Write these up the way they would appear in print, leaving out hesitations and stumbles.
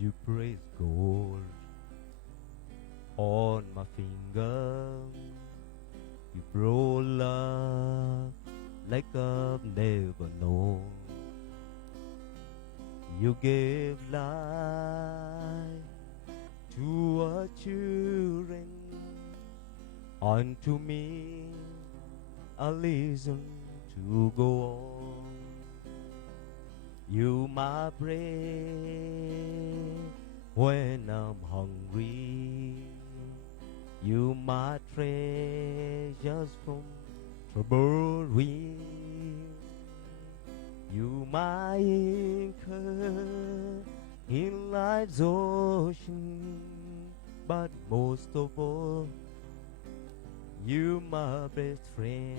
You praise gold on my finger. You brought love like I've never known. You gave life to our children. Unto me a reason to go on. You my bread when I'm hungry. You my treasures from troubled wind. You my anchor in life's ocean. But most of all, you my best friend.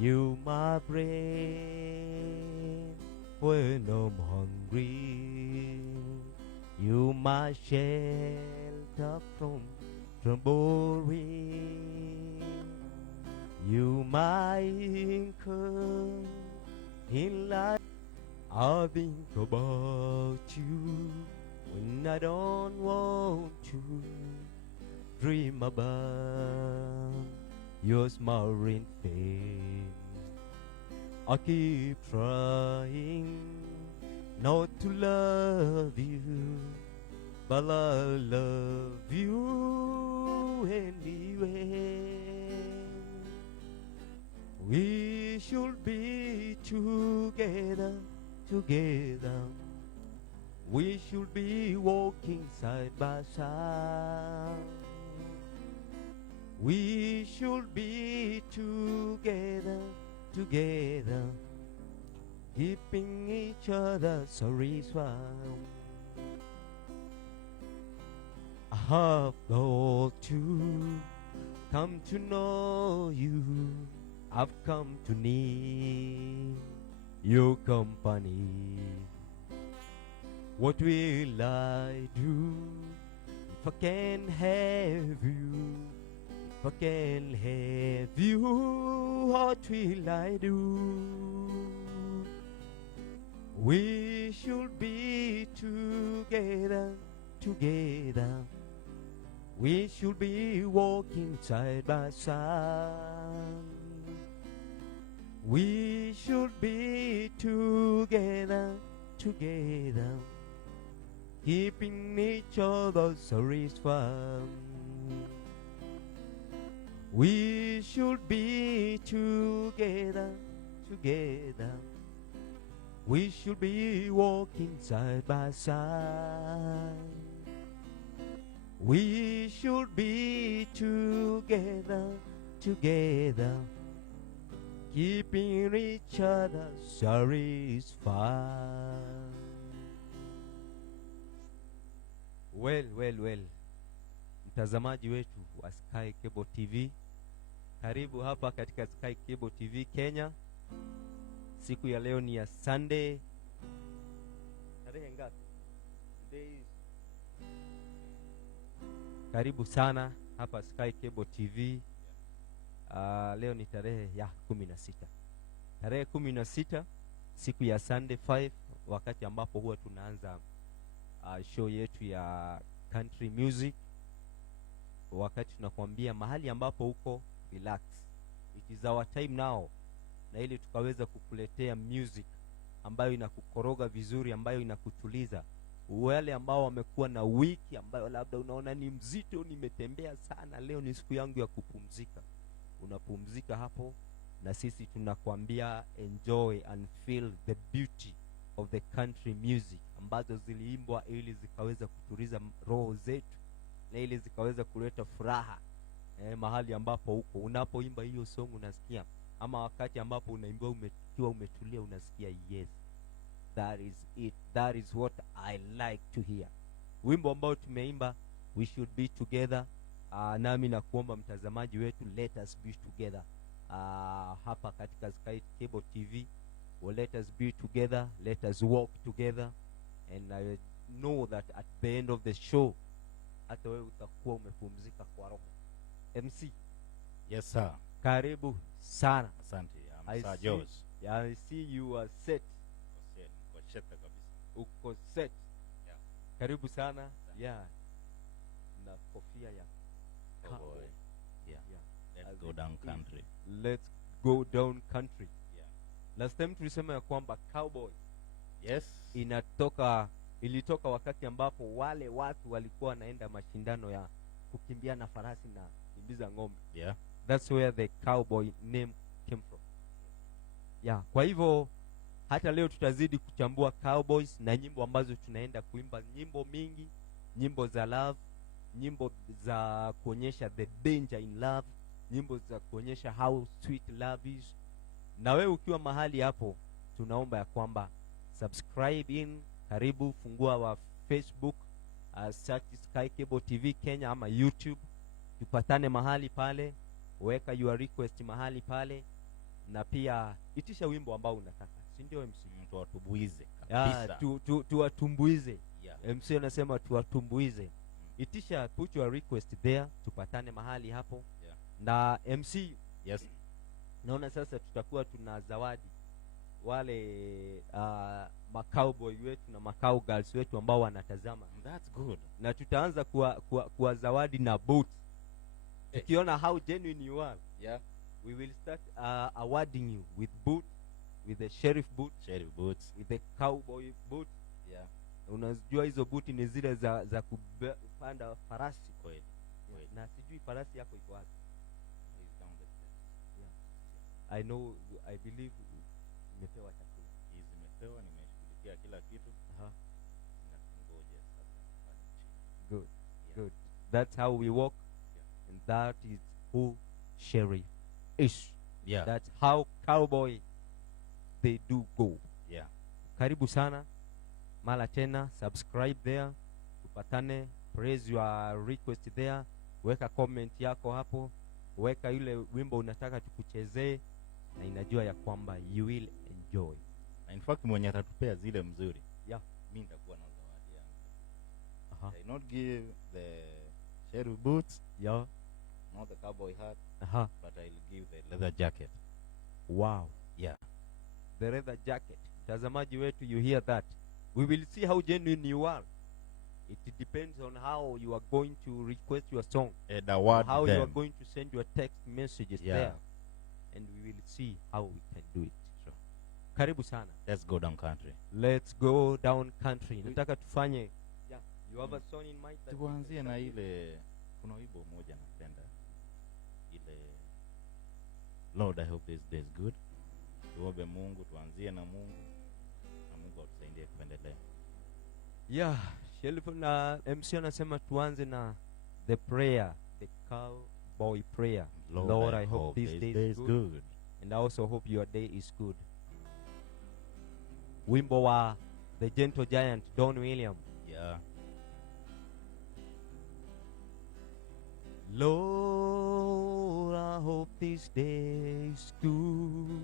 You my bread when I'm hungry. You my shelter from troubled wind. You my anchor in life. I think about you when I don't want to. Dream about your smiling face. I keep trying not to love you, but I love you anyway. We should be together, together. We should be walking side by side. We should be together, together, keeping each other satisfied. I have got to come to know you. I've come to need your company. What will I do if I can't have you? If I can't have you, what will I do? We should be together, together. We should be walking side by side. We should be together, together, keeping each other satisfied. We should be together, together. We should be walking side by side. We should be together, together, keeping each other satisfied. Well, mtazamaji wetu wa Sky Cable TV, karibu hapa katika Sky Cable TV Kenya. Siku ya leo ni ya Sunday. Tarehe ngapi? Today. Karibu sana hapa Sky Cable TV. Leo ni tarehe ya 16. Tarehe 16 siku ya Sunday 5, wakati ambapo huwa tunaanza show yetu ya country music. Wakati tunakwambia mahali ambapo uko relax, it is our time now, na ili tukaweza kukuletea music ambayo inakukoroga vizuri, ambayo inakutuliza. Wale ambao wamekuwa na wiki ambayo labda unaona ni mzito, nimetembea sana, leo ni siku yangu ya kupumzika. Unapumzika hapo, na sisi tunakwambia enjoy and feel the beauty of the country music ambazo ziliimbwa ili zikaweza kutuliza roho zetu, na ili zikaweza kuleta furaha mahali ambapo uko. Unapoimba hiyo song unasikia, ama wakati ambapo unaimba ukiwa umetulia unasikia, yes, that is it, that is what I like to hear. Wimbo ambao tumeimba, we should be together. Nami na kuomba mtazamaji wetu, let us be together hapa katika Sky Cable TV. Well, let us be together, let us walk together, and I know that at the end of the show hata wewe utakuwa umepumzika kwa roho. MC. Yes sir. Karibu sana. Asante. Sir George. I see you are set. Uko set kabisa. Uko set. Karibu sana. Yeah. Na kofia ya Cowboy. cowboy. Yeah. Yeah. Let's As go it down is. country. Let's go down country. Yeah. Last time tulisema ya kwamba cowboy Yes. ilitoka wakati ambapo wale watu walikuwa wanaenda mashindano ya kukimbia na farasi na kimbiza ng'ombe. Yeah. That's where the cowboy name came from. Yeah, kwa hivyo hata leo tutazidi kuchambua cowboys na nyimbo ambazo tunaenda kuimba, nyimbo mingi, nyimbo za love, nyimbo za kuonyesha the danger in love, nyimbo za kuonyesha how sweet love is. Na wewe ukiwa mahali hapo, tunaomba ya kwamba subscribe in, karibu, fungua wa Facebook, search Sky Cable TV Kenya ama YouTube, tupatane mahali pale, weka your request mahali pale, na pia itisha wimbo ambao unataka, si ndio MC? Tuwatubuize Ah, kabisa. tuwatumbuize. Yeah. MC anasema tuwatumbuize. Itisha, put your request there, tupatane mahali hapo. Yeah. Na MC, Yes. naona sasa tutakuwa tuna zawadi wale macowboy wetu na macowgirls wetu ambao wanatazama, That's good. na tutaanza kuwa zawadi na boot. Tukiona how genuine you are, Yeah. we will start awarding you with boot, with the sheriff boot, Sheriff boots. with the cowboy boot. Yeah. Unajua hizo buti ni zile za kupanda farasi. Kweli. Kweli. Na sijui farasi yako iko wapi. He's down the stairs. I know, I believe umepewa chakula. Hizi nimepewa, nimeshughulikia kila kitu. Aha. Nakungoja sasa pale chini. Good. Yeah. Good. That's how we walk, and that is who sheriff is. Yeah. That's how cowboy they do go. Yeah. Karibu sana mara tena, subscribe there, tupatane, praise your request there, weka comment yako hapo, weka yule wimbo unataka tukuchezee, na inajua ya kwamba you will enjoy. Na in fact mwenye atatupea zile mzuri. Yeah. Mimi nitakuwa na zawadi yangu. Aha. I not give the sheriff boots, Yeah. not the cowboy hat, Aha. but I'll give the leather jacket. Wow. Yeah. The leather jacket. Mtazamaji wetu, you hear that? We will see how genuine you are. It depends on how you are going to request your song, The word how them. you are going to send your text messages Yeah. there, and we will see how we can do it. Sure. Karibu sana. Let's go down country. Let's go down country. Nataka tufanye. Yeah. You have a song in mind that Tuanzie na ile, kuna wimbo moja napenda ile, Lord I hope this day is good. Tuombe Mungu, tuanzie na Mungu na Mungu atusaidie kuendelea. Yeah, Shelf na MC anasema tuanze na the prayer, the cowboy prayer. Lord, I hope this day is good. And I also hope your day is good. Wimbo wa The Gentle Giant, Don William. Yeah. Lord, I hope this day is good.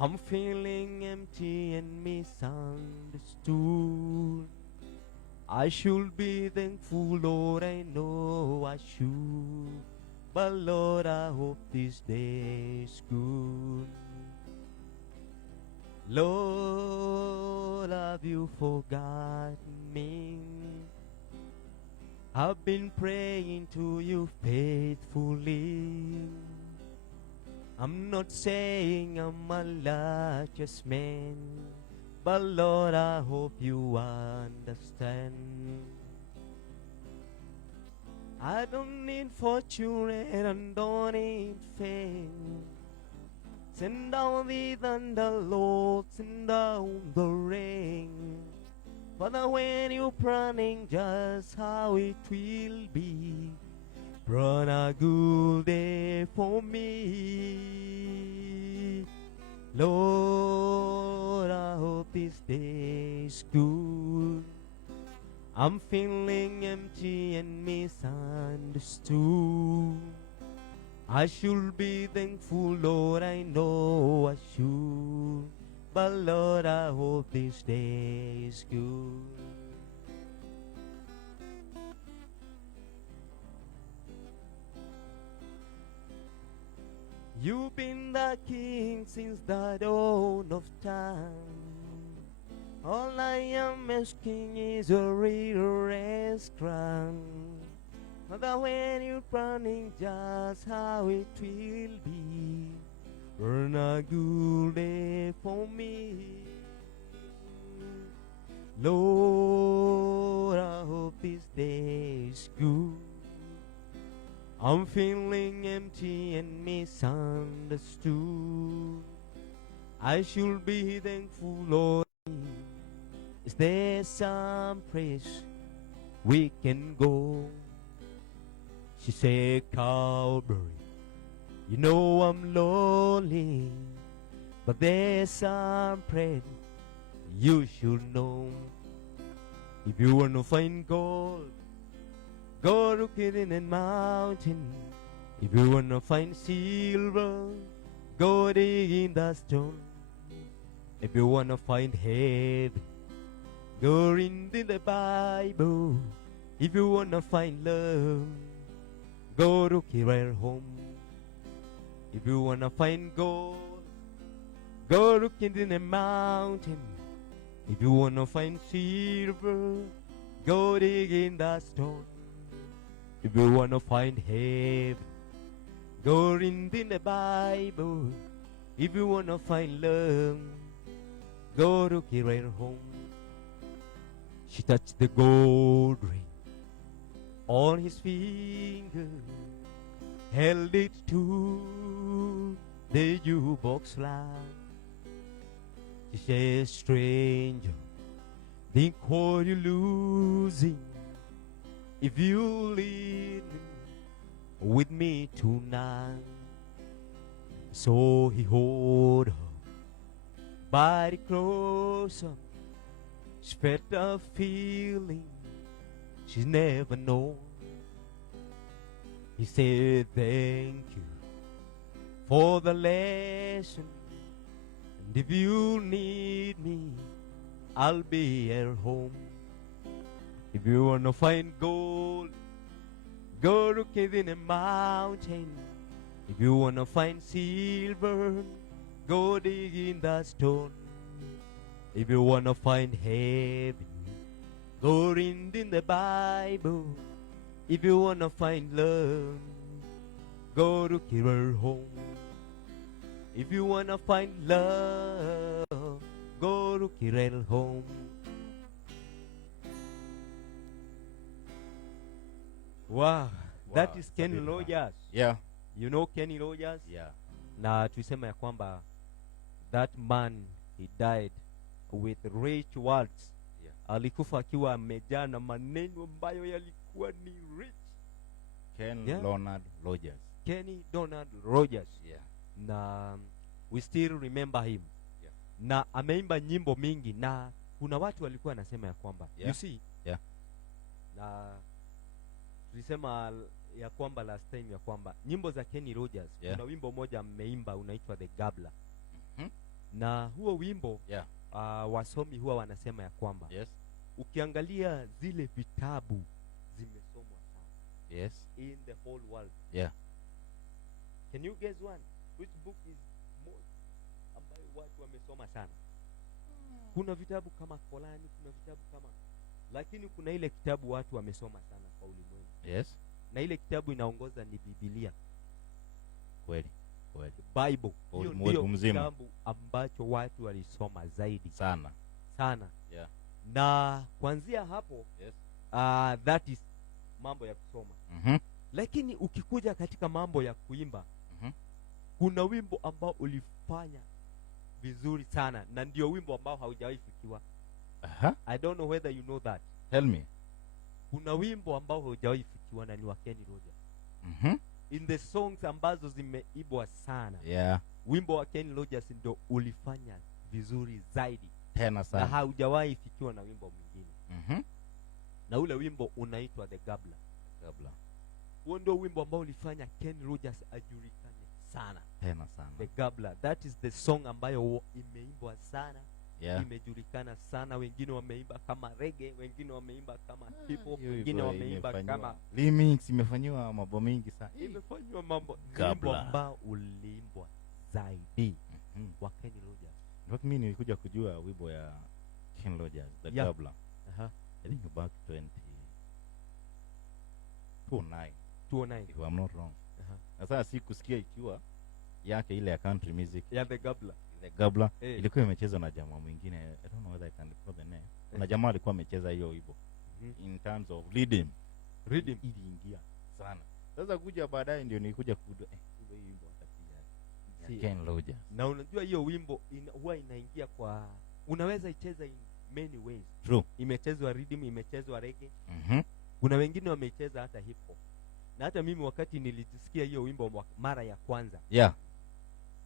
I'm feeling empty and misunderstood. I should be thankful, Lord, I know I should. But Lord, I hope this day is good. Lord, have you forgotten me? I've been praying to you faithfully. I'm not saying I'm a righteous man, but Lord, I hope you understand. I don't need fortune and I don't need fame. Send down the thunder, Lord, send down the rain. Father, when you're planning just how it will be, run a good day for me. Lord, I hope this day is good. I'm feeling empty and misunderstood. I should be thankful, Lord, I know I should. But Lord, I hope this day is good. You've been the king since the dawn of time. All I am asking is a rearrest crown. Mother, when you're planning just how it will be, burn a good day for me. Lord, I hope this day is good. I'm feeling empty and misunderstood. I should be thankful, Lord. Is there some place we can go? She said, Calvary, you know I'm lonely, but there's some place you should know. If you want to find gold, go looking in a mountain. If you want to find silver, go digging the stone. If you want to find heaven, go reading the Bible. If you want to find love, go to Kirill home. If you want to find gold, go looking in a mountain. If you want to find silver, go digging the stone. If you want to find heaven, go reading the Bible. If you want to find love, go to Kirill home. She touched the gold ring on his finger, held it to the jukebox line. She said, stranger, think what you're losing if you leave with me tonight. So he hold her body closer. She felt a feeling she's never known. He said, thank you for the lesson. And if you need me, I'll be at home. If you want to find gold, go look in a mountain. If you want to find silver, go dig in the stone. If you want to find heaven, go read in the Bible. If you want to find love, go to Kirill home. If you want to find love, go to Kirill home. Wow, that is Kenny Rogers. Yeah. You know Kenny Rogers? Yeah. Na tusema ya kwamba that man, he died with rich words. Yeah. Alikufa akiwa amejaa na maneno ambayo yalikuwa ni rich. Ken Yeah. Leonard Rogers. Kenny Donald Rogers. Yeah. Na we still remember him. Yeah. Na ameimba nyimbo mingi na kuna watu walikuwa nasema ya kwamba Yeah. you see. Yeah. Na tulisema ya kwamba last time ya kwamba nyimbo za Kenny Rogers, Yeah. kuna wimbo moja ameimba unaitwa The Gabler. Mhm. Na huo wimbo Yeah. wasomi huwa wanasema ya kwamba Yes. ukiangalia zile vitabu zimesomwa sana Yes. in the whole world. Yeah. Can you guess one? Which book is most ambayo watu wamesoma sana? Kuna vitabu kama Korani, kuna vitabu kama, lakini kuna ile kitabu watu wamesoma sana kwa ulimwengu. Yes. Na ile kitabu inaongoza ni Biblia. Kweli. Kweli. Bible. Hiyo Ulimwengu ndio mzima. kitabu ambacho watu walisoma zaidi Sana. sana. Yeah. Na kuanzia hapo Yes. that is mambo ya kusoma. Mhm. Lakini ukikuja katika mambo ya kuimba, Mhm. kuna wimbo ambao ulifanya vizuri sana na ndio wimbo ambao haujawahi fikiwa. Aha. I don't know whether you know that. Tell me. Kuna wimbo ambao haujawahi fikiwa na ni wa Kenny Rogers. Mhm. In the songs ambazo zimeibwa sana, Yeah. wimbo wa Kenny Rogers ndio ulifanya vizuri zaidi Tena na sana. haujawahi fikiwa na wimbo mwingine. Mhm. Na ule wimbo unaitwa The Gabler. Kabla. Huo ndio wimbo ambao ulifanya Kenny Rogers ajulikane sana. Tena sana. The Gabler. That is the song ambayo imeimbwa sana. Yeah. Imejulikana sana. Wengine wameimba kama reggae, wengine wameimba kama hip hop, Hiyo wengine hivyo wameimba imefanywa. kama Remix imefanywa mambo mingi sana. imefanywa mambo. Wimbo Gabler. ambao uliimbwa zaidi Mhm. wa Kenny Rogers. Ndio mimi nilikuja kujua wimbo ya Ken Rogers, the Yeah. Gabler. Aha. I think back 2009, 209. if I'm not wrong. Aha. Na sasa sikusikia ikiwa yake ile ya country music, Yeah, the Gabler. the Gabler. Eh. Ilikuwa imechezwa na jamaa mwingine. I don't know whether I can recall the name. Kuna jamaa alikuwa amecheza hiyo wimbo. In terms of rhythm. Rhythm. Iliingia sana. Sasa kuja baadaye ndio nilikuja kumbe hii wimbo hata pia Si- ya Ken Rogers. Na unajua hiyo wimbo huwa inaingia kwa, unaweza icheza in many ways. True. Imechezwa rhythm, imechezwa reggae. Mhm. Kuna wengine wamecheza hata hip hop. Na hata mimi wakati nilisikia hiyo wimbo mara ya kwanza, Yeah.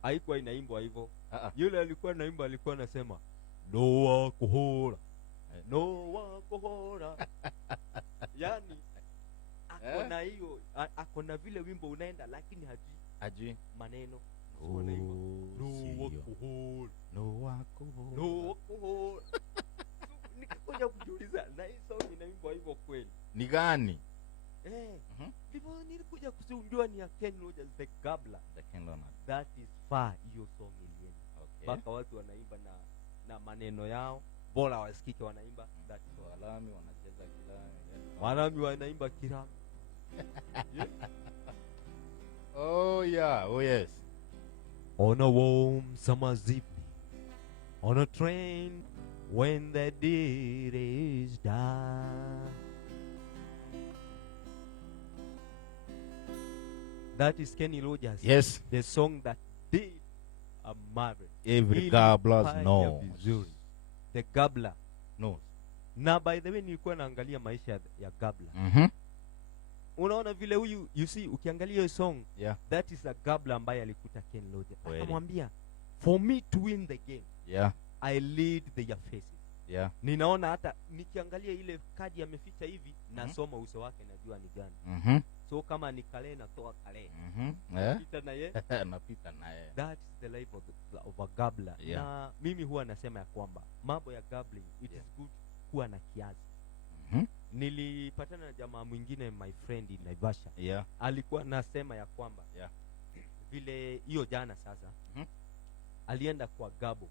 haikuwa inaimbwa hivyo. Uh-uh. Yule alikuwa naimba, alikuwa anasema no wakuhora, no wakuhora. Yani ako na hiyo, ako na vile wimbo unaenda, lakini Ajui maneno. Oh, No sio. wakuhora, No wako. no wakuhora. Nikakuja kujiuliza, na hii song inaimbwa hivyo kweli? Ni gani? Mhm. Ndipo nilikuja kusundua ni ya Ken Rogers, the Gabler. The Ken Rogers. That is far hiyo song ilienda. Okay. Mpaka watu wanaimba na maneno yao, bora wasikike wanaimba. That is all. Walami wanacheza kilami. Wanami wanaimba kirami. Yeah. Oh yeah, oh yes. On a warm summer's evening, on a train, when the deed is done. That is Kenny Rogers. Yes. The song that did a marvel. Every Ili Gabler fanya knows. vizuri. The Gabler. Knows. Na by the way nilikuwa naangalia maisha ya Gabler. Mhm. Unaona vile huyu, you see, ukiangalia hiyo song, Yeah. that is a Gabler ambaye alikuta Ken Rogers. Kweli. Akamwambia, for me to win the game, Yeah. I lead their faces. Yeah. Ninaona hata nikiangalia ile kadi ameficha hivi, nasoma uso wake, najua ni gani. Mhm. So kama ni kale, natoa kale. Mhm. Eh? Pita na ye. Napita naye. That is the life of a Gabler. Yeah. Na mimi huwa nasema ya kwamba mambo ya gambling, it Yeah. is good kuwa na kiasi. Mhm. Nilipatana na jamaa mwingine, my friend in Naivasha. Yeah. Alikuwa nasema ya kwamba Yeah. vile hiyo jana sasa, Mhm. alienda kwa Gabo.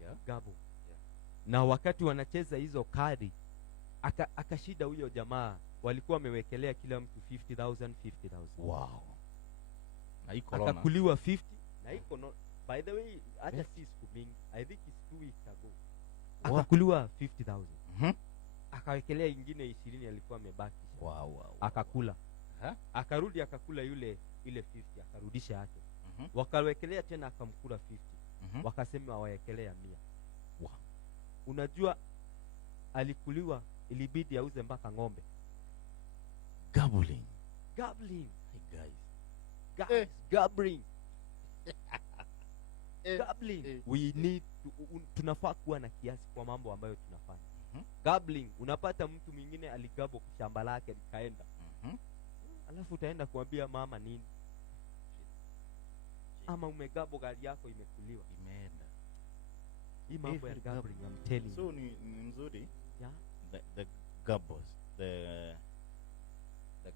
Yeah. Gabo. Yeah. Na wakati wanacheza hizo kadi, akashida huyo jamaa, walikuwa wamewekelea kila mtu 50,000. Wow. Na hii corona. Akakuliwa 50 na iko no, by the way hata si siku mingi, I think it's 2 weeks ago. Akakuliwa 50,000. Mhm. Akawekelea ingine 20 alikuwa amebaki. Wow. Akakula. Huh? Akarudi akakula ile 50, akarudisha yake. Mhm. Wakawekelea tena akamkula 50. Mhm. Wakasema wawekelea 100. Wow. Unajua alikuliwa, ilibidi auze mpaka ng'ombe. Gambling. Gambling. Hey guys. Guys, gambling. Eh. Gambling. Eh. We need tunafaa kuwa na kiasi kwa mambo ambayo tunafanya. Mhm. Gambling, unapata mtu mwingine aligabo shamba lake likaenda. Mhm. Alafu utaenda kuambia mama nini? Ama umegabo gari yako imekuliwa. Imeenda. Hii mambo ya Every gambling, I'm telling So you. ni nzuri. Yeah. The gabbers. The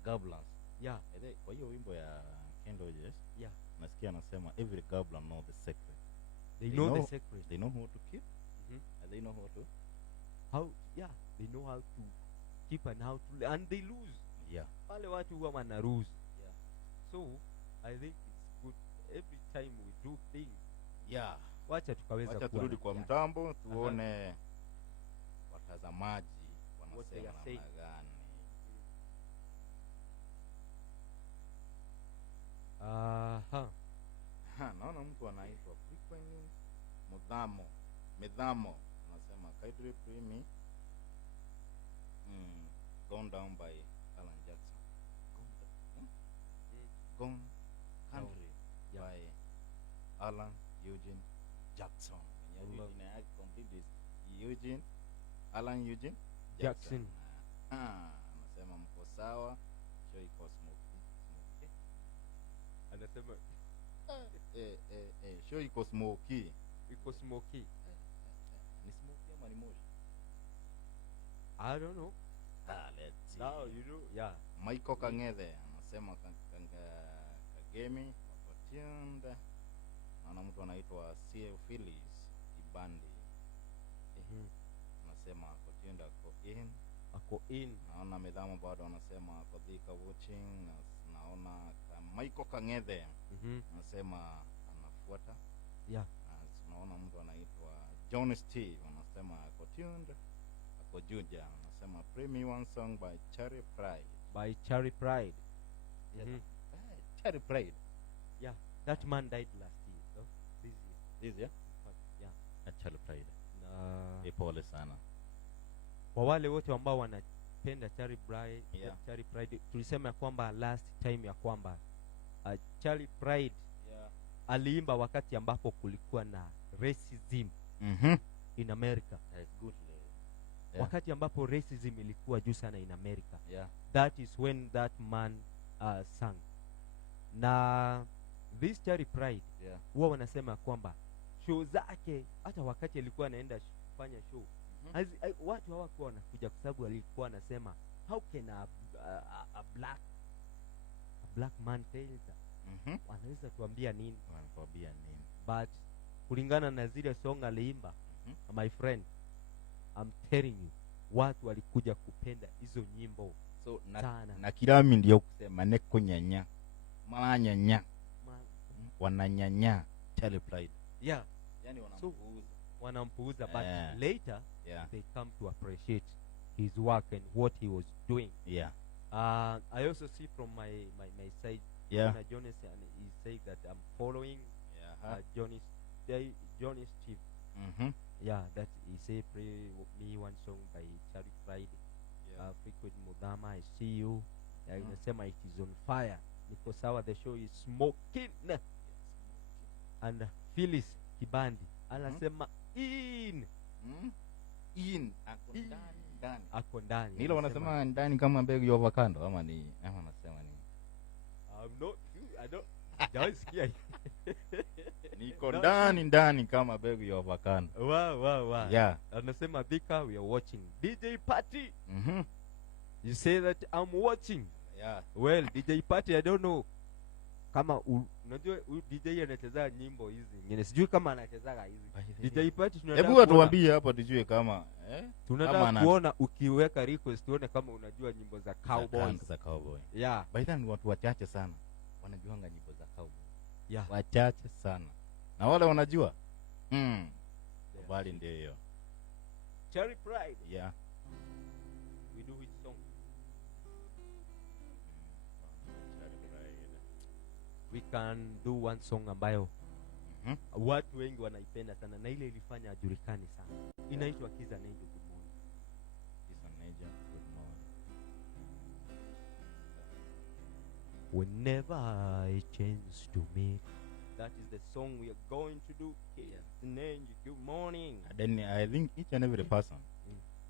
gabblers. Yeah. Kwa hiyo wimbo ya Ken Rogers, Yeah. nasikia anasema every gabbler know the secret. They They know the know- secret. They know how to keep, Mhm. and they know how to. They know how to keep and how to, and they lose. Yeah. Wale watu huwa wana lose. Yeah. So I think it's good every time we do things. Yeah. Wacha tukaweza Wacha kuwa turudi na kwa kiasi. mtambo tuone watazamaji What they wanasema are saying. namna gani. Aha. Naona mtu anaitwa Frequent Medhamo anasema Kaidri Primi Gone Down by Alan Jackson. Gone Country Yeah. by Alan Eugene Jackson. Allah. Jina yake complete is Alan Eugene Jackson. Anasema mko sawa, show iko smoky. Anasema Show iko smoky. iko smoky. Ni smoky ama ni moshi? I don't know. Let's see. Now you know, yeah. Michael Kang'ethe anasema Kagemi wako tuned. Naona mtu anaitwa CF Phillies Kibandi. in. ako in. Naona Midhamo bado wanasema ako Thika watching. Naona Michael Kang'ethe anasema anafuata. Yeah. Tunaona mtu anaitwa John Steve anasema ako tuned. Ako Juja anasema play me one song by Cherry Pride. By Cherry Pride. Yes. Cherry Pride. Yeah, that man died last year, no? This year. This year? Yeah. Cherry Pride. Na Pole sana. kwa wale wote ambao wanapenda Cherry Pride, Yeah. Cherry Pride, tulisema ya kwamba last time ya kwamba Cherry Pride aliimba wakati ambapo kulikuwa na racism in America. That's good. Wakati ambapo racism ilikuwa juu sana in America. Yeah. That is when that man sang. Na this Cherry Pride huwa wanasema kwamba show zake hata wakati alikuwa anaenda kufanya show watu hawakuwa wanakuja kwa sababu alikuwa anasema how can a black man tell that? Wanaweza tuambia nini? Wanatuambia nini? But kulingana na zile song aliimba, my friend, I'm telling you, watu walikuja kupenda hizo nyimbo. So sana. Na Kirami ndio kusema neko nyanya. Malanyanya. Wananyanya Cherry Pride. Yeah. Yani wanampuuza. Wanampuuza but later they come to appreciate his work and what he was doing. Yeah. I also see from my side, Johnny is saying that I'm following Johnny Steve. Yeah, that he say play me one song by Cherry Pride. Frequent Mudhama, I see you. Inasema it is on fire. Niko sawa, the show is smoking. And Phyllis Kibandi anasema in ako ndani. Nilo wanasema ndani kama mbegu ya avocado ama ni ama anasema ni I don't sikia. Niko ndani kama mbegu ya avocado. Wow. Yeah. Anasema Thika, we are watching DJ Party. You say that I'm watching. Yeah. Well, DJ Party, I don't know kama unajua DJ anacheza nyimbo hizi nyingine, sijui kama anacheza hizi DJ Party. Tunataka hebu atuambie hapa tujue kama tunataka kuona ukiweka request tuone kama unajua nyimbo za cowboy. Yeah, by then watu wachache sana wanajuanga nyimbo za cowboy. Yeah, wachache sana, na wale wanajua bali ndio hiyo Cherry Pride. Yeah. We do which song? We can do one song ambayo watu wengi wanaipenda sana na ile ilifanya ajulikane sana. Inaitwa Kiza Nejo Good Morning. Kiza Nejo Good Morning. Whenever I chance to meet, that is the song we are going to do. Kiza Nejo Good Morning. And then I think each and every person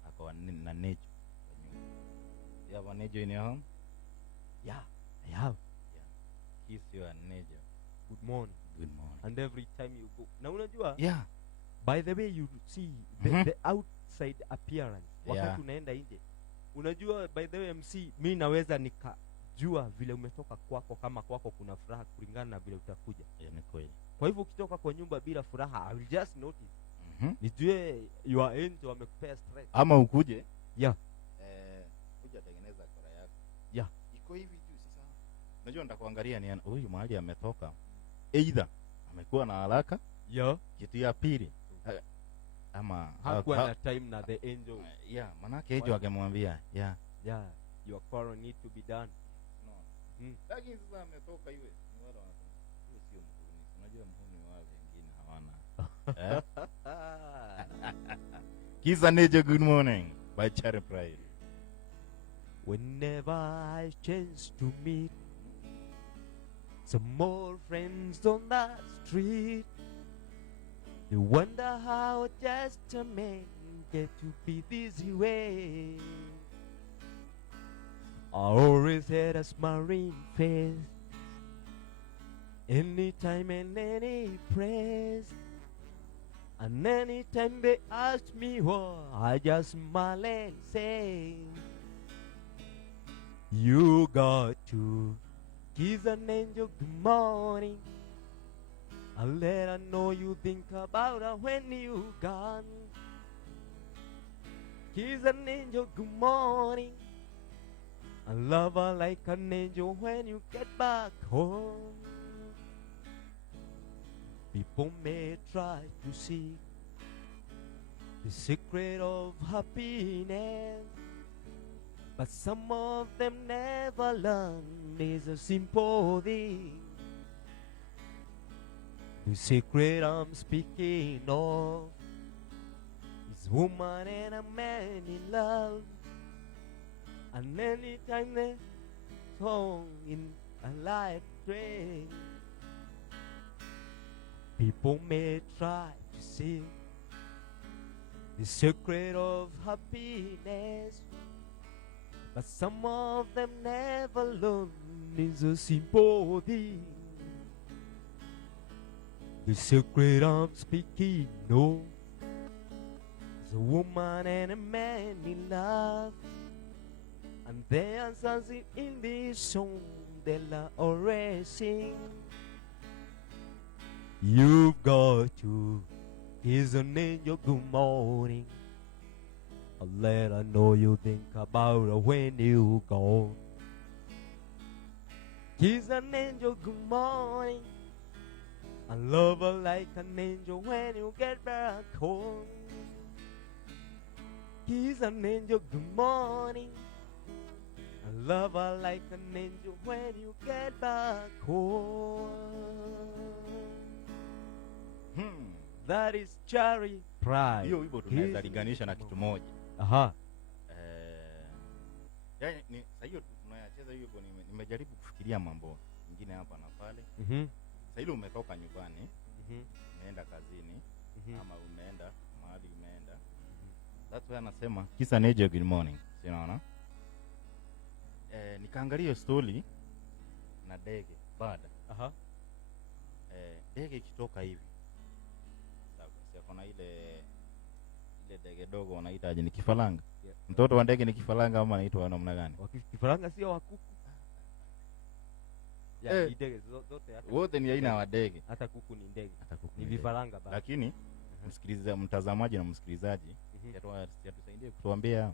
ako na Nejo. You have a Nejo in your home? Yeah, I have. Kiss your Nejo. Good morning. Good morning. And every time you go. Na unajua? Yeah. By the way you see the outside appearance. Wakati unaenda nje. Unajua by the way MC, mimi naweza nikajua vile umetoka kwako kama kwako kuna furaha kulingana na vile utakuja. Yeah, ni kweli. Kwa hivyo ukitoka kwa nyumba bila furaha, I will just notice. Nijue your end wamekupea stress. Ama ukuje. Yeah. Kuja tengeneza kora yako. Yeah. Iko hivi tu sasa. Unajua nitakuangalia ni huyu mahali ametoka. Either amekuwa na haraka. Yeah. Kitu ya pili. Ama hakuwa na time na the angel. Yeah, manake hiyo angemwambia. Yeah. Yeah. Your quarrel need to be done. No. Lakini sasa ametoka iwe. Ni wale wanasema. Hiyo sio mhuni. Unajua mhuni wao wengine hawana. Kiza Nejo Good Morning by Cherry Pride. Whenever I chance to meet some more friends on the street, they wonder how just a man get to be this way. I always had a smiling face anytime and any place, and anytime they ask me why, I just smile and say, you got to kiss an angel good morning and let her know you think about her when you gone. Kiss an angel good morning. I love her like an angel when you get back home. People may try to see the secret of happiness, but some of them never learn. It's a simple thing. The secret I'm speaking of is woman and a man in love. And anytime they song in a life train, people may try to see the secret of happiness, but some of them never learn. It's a simple thing. The secret I'm speaking of is a woman and a man in love. And the answers in this song they'll already sing. You've got to kiss an angel good morning. I'll let her know you think about her when you go. Kiss an angel good morning. I love her like an angel when you get back home. Kiss an angel good morning. I love her like an angel when you get back home. That is Cherry Pride. Hiyo wimbo tunaweza linganisha na kitu moja. Aha. Yaani sasa hiyo tunayacheza hiyo, nimejaribu kufikiria mambo mengine hapa na pale. Sasa ile umetoka nyumbani, umeenda kazini, ama umeenda mahali umeenda. That's why anasema kisa neje good morning. Unaona? Nikaangalia story na ndege bada. Aha. Ndege ikitoka hivi. Sasa kuna ile ndege dogo wanaitaje, ni kifaranga. Yeah. Mtoto wa ndege ni kifaranga ama anaitwa namna gani? Kifaranga sio wa kuku. Ya ndege zote hata. Wote ni aina wa ndege. Hata kuku ni ndege. Ni vifaranga bado. Lakini msikilizaji, mtazamaji na msikilizaji, yatusaidie kutuambia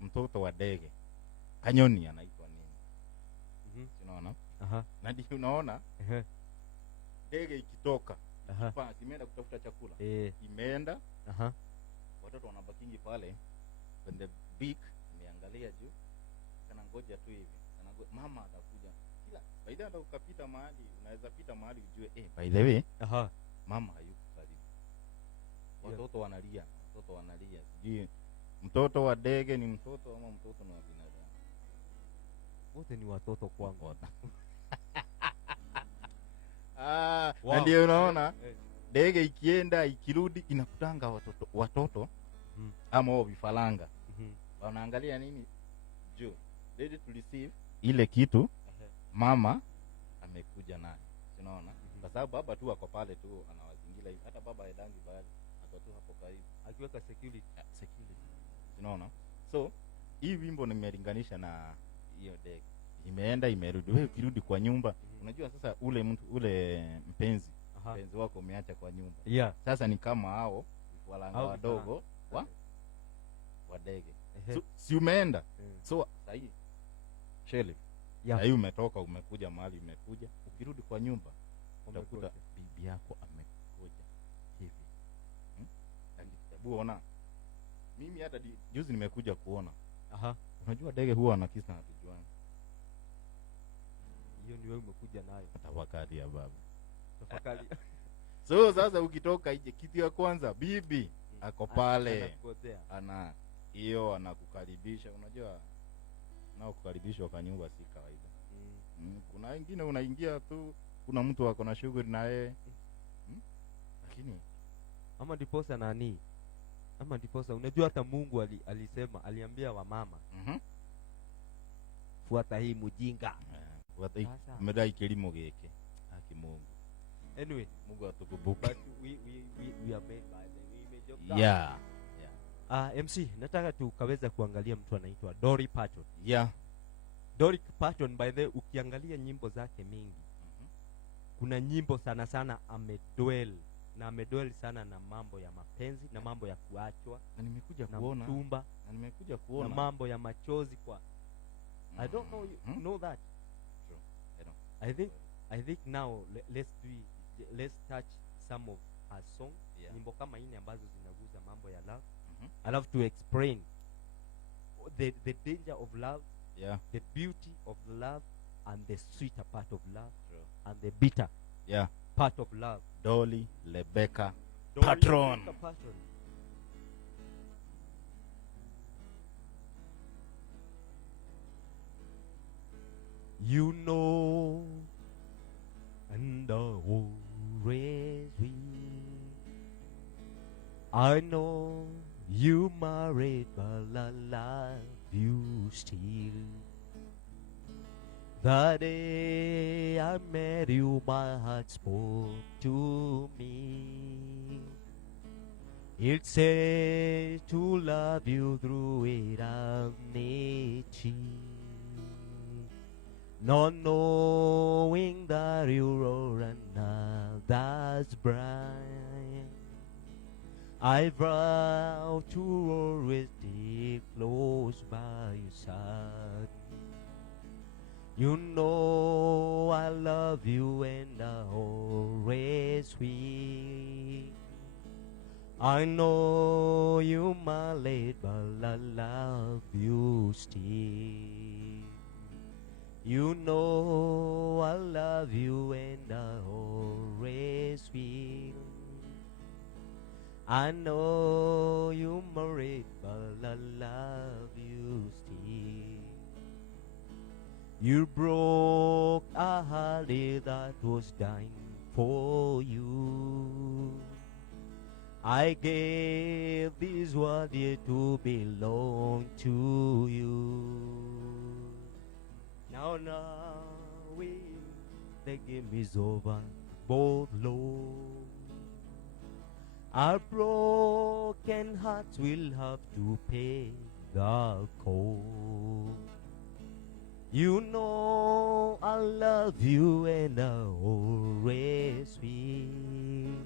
mtoto wa ndege kanyoni anaitwa nini? Unaona? Aha. Na ndio unaona? Ndege ikitoka, basi imeenda kutafuta chakula. Imeenda. Watoto wanabakingi pale when the beak imeangalia juu. Kana ngoja tu hivi. Mama atakuja. Kila baada ya ukapita mahali, unaweza pita mahali ujue by the way, mama hayuko karibu. Watoto wanalia, Sijui mtoto wa ndege ni mtoto ama mtoto ni wa binadamu. Wote ni watoto kwangu. Wow. Ndio unaona ndege ikienda ikirudi inakutanga watoto ama wao vifaranga. Wanaangalia nini juu, ready to receive ile kitu mama amekuja naye. Unaona? Kwa sababu baba tu ako pale tu anawazingira hivi. Hata baba haedangi bali ako tu hapo karibu akiweka security. Unaona? So hii wimbo nimelinganisha na hiyo ndege. Imeenda imerudi. Wewe ukirudi kwa nyumba, unajua sasa ule mtu ule mpenzi wako umeacha kwa nyumba. Yeah. Sasa ni kama hao vifaranga wadogo wa ndege. So, si umeenda. So sasa hii Shelley. Yeah. Sasa umetoka umekuja mahali umekuja, ukirudi kwa nyumba utakuta bibi yako amekuja hivi. Hebu ona. Mimi hata juzi nimekuja kuona. Unajua ndege huwa anakisa na tujuani. Hiyo ni wewe umekuja nayo. Tafakari ya baba. Tafakari. So sasa ukitoka nje, kitu ya kwanza bibi ako pale. Ana hiyo anakukaribisha. Unajua nao kukaribishwa kwa nyumba si kawaida. Kuna wengine unaingia tu, kuna mtu wako na shughuli na yeye. Lakini ama ndiposa nani? Ama ndiposa unajua hata Mungu alisema, aliambia wamama. Fuata hii mjinga. Fuata hii umedai kilimo geke. Haki Mungu. Anyway, Mungu atukubuke. But we are made by the image of God. Yeah. MC, nataka tukaweza kuangalia mtu anaitwa Dolly Parton. Yeah. Dolly Parton by the ukiangalia nyimbo zake mingi. Kuna nyimbo sana amedwell na amedwell sana na mambo ya mapenzi na mambo ya kuachwa Na nimekuja na kuona mchumba na nimekuja na kuona mambo ya machozi kwa I don't know you know that. True. I know. I think now let's touch some of her song. Yeah. Nyimbo kama ine ambazo zinaguza mambo ya love. Mhm. I love to explain the danger of love, Yeah. the beauty of love, and the sweeter part of love, True. and the bitter Yeah. part of love. Dolly Rebecca Don't Patron. let the patron. You know, and always will. I know you married, but I love you still. The day I met you, my heart spoke to me. It said to love you through it I'll need you. Not knowing that you're another's bride, I vow to always stay close by your side. You know I love you and I always will. I know you my late, but I love you still. You know I love you and I always will. I know you married, but I love you still. You broke a heart that was dying for you. I gave this world here to belong to you. Now the game is over, both low. Our broken hearts will have to pay the cost. You know I love you and I always will.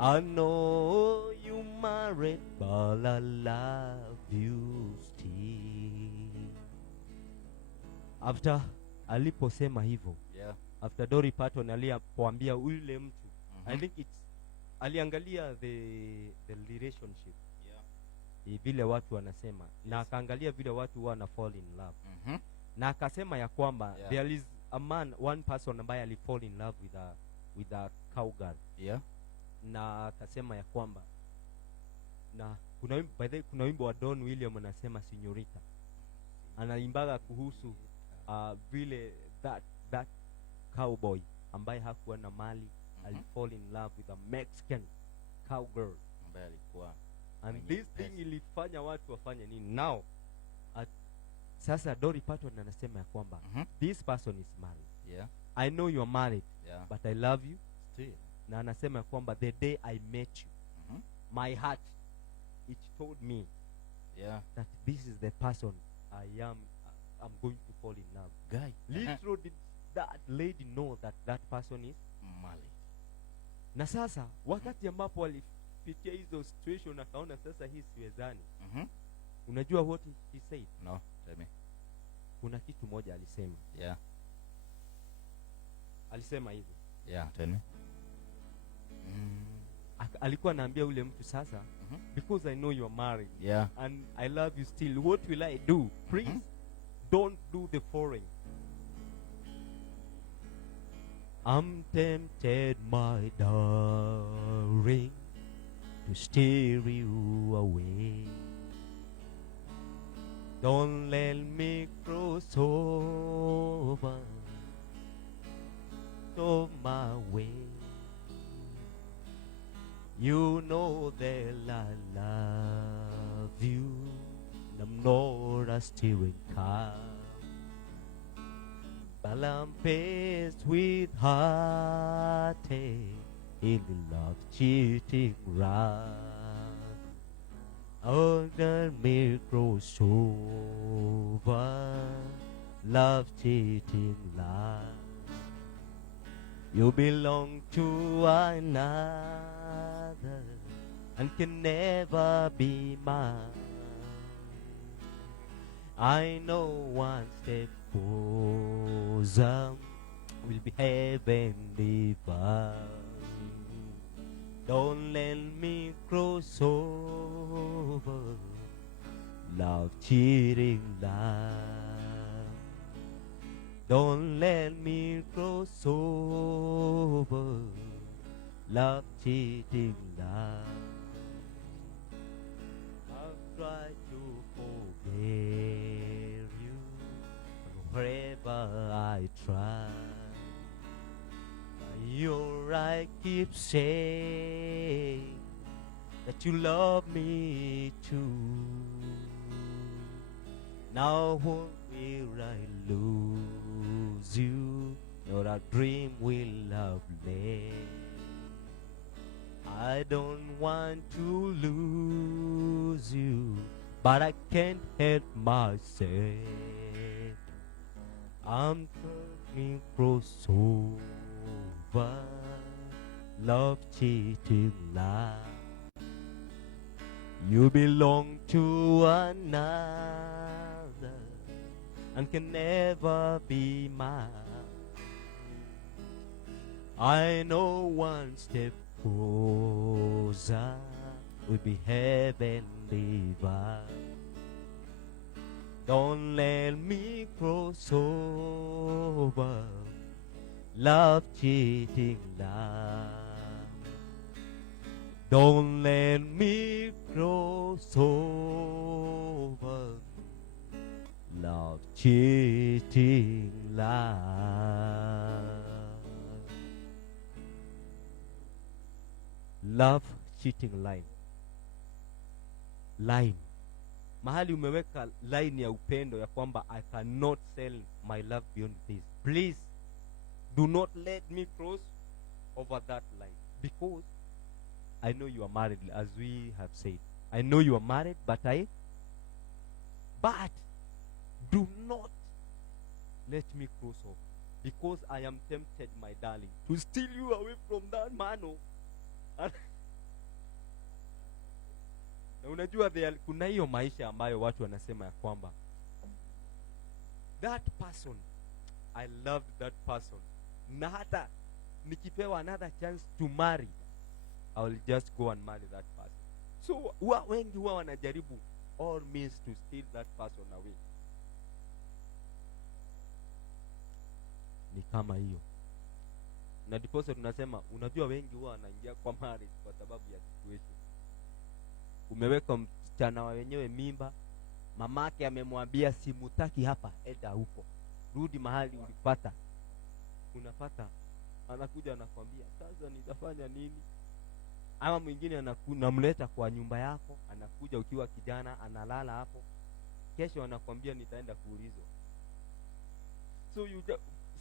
I know you married, but I love you still. After aliposema hivyo, Yeah. after Dolly Parton alipoambia yule mtu, I Mhm. think aliangalia the relationship, Yeah. vile watu wanasema, na akaangalia vile watu wana fall in love, Mhm. na akasema ya kwamba Yeah. there is a man, one person ambaye alifall in love with a cowgirl, Yeah. na akasema ya kwamba, na kuna wimbo, by the way, kuna wimbo wa Don William anasema Señorita, anaimbaga kuhusu vile that cowboy ambaye hakuwa na mali alifall in love with a Mexican cowgirl, Ambaye alikuwa and mwenye this pesa. thing ilifanya watu wafanye nini now. Sasa Dolly Parton anasema ya kwamba Mhm. this person is married, Yeah. I know you are married, Yeah. but I love you Still. na anasema ya kwamba the day I met you, Mhm. my heart, it told me Yeah. that this is the person I'm going to fall in love. Guy. Little did that lady know that that person is. Mali. Na sasa wakati ambapo alipitia hizo situation akaona sasa hii siwezani, Mhm. unajua what he said? No, tell me. Kuna kitu moja alisema, Yeah. alisema hivi, Yeah, tell me. alikuwa anaambia ule mtu sasa, Mhm. because I know you are married Yeah. and I love you still, what will I do? Please don't do the foreign. I'm tempted, my darling, to steer you away. Don't let me cross over of my way. You know that I love you, and I'm not a steering car, but I'm faced with heartache in the love cheating right. Oh, let me cross over love cheating lies. You belong to another and can never be mine. I know one step closer will be heavenly bound. Don't let me cross over love cheating love. Don't let me cross over love cheating love. I've tried to forget you, but wherever I try, your eye keeps saying that you love me too. Now will I lose you, or a dream will have left. I don't want to lose you, but I can't help myself. I'm turning crossover, love cheating love. You belong to another and can never be mine. I know one step closer will be heavenly bound. Don't let me cross over love cheating love. Don't let me cross over love cheating love. Love cheating line. Line. Mahali umeweka line ya upendo ya kwamba I cannot sell my love beyond this. Please do not let me cross over that line, because I know you are married, as we have said. I know you are married, but do not let me cross over, because I am tempted, my darling, to steal you away from that man. Na unajua kuna hiyo maisha ambayo watu wanasema ya kwamba that person, I loved that person, na hata nikipewa another chance to marry, I will just go and marry that person. So wengi huwa wanajaribu all means to steal that person away. Ni kama hiyo. Na diposa tunasema, unajua wengi huwa wanaingia kwa marriage kwa sababu ya situation. Umeweka msichana wa wenyewe mimba, mamake amemwambia simutaki hapa, enda huko, rudi mahali ulipata. Unapata anakuja anakwambia sasa nitafanya nini? Ama mwingine anamleta kwa nyumba yako, anakuja ukiwa kijana, analala hapo, kesho anakwambia nitaenda kuulizwa. So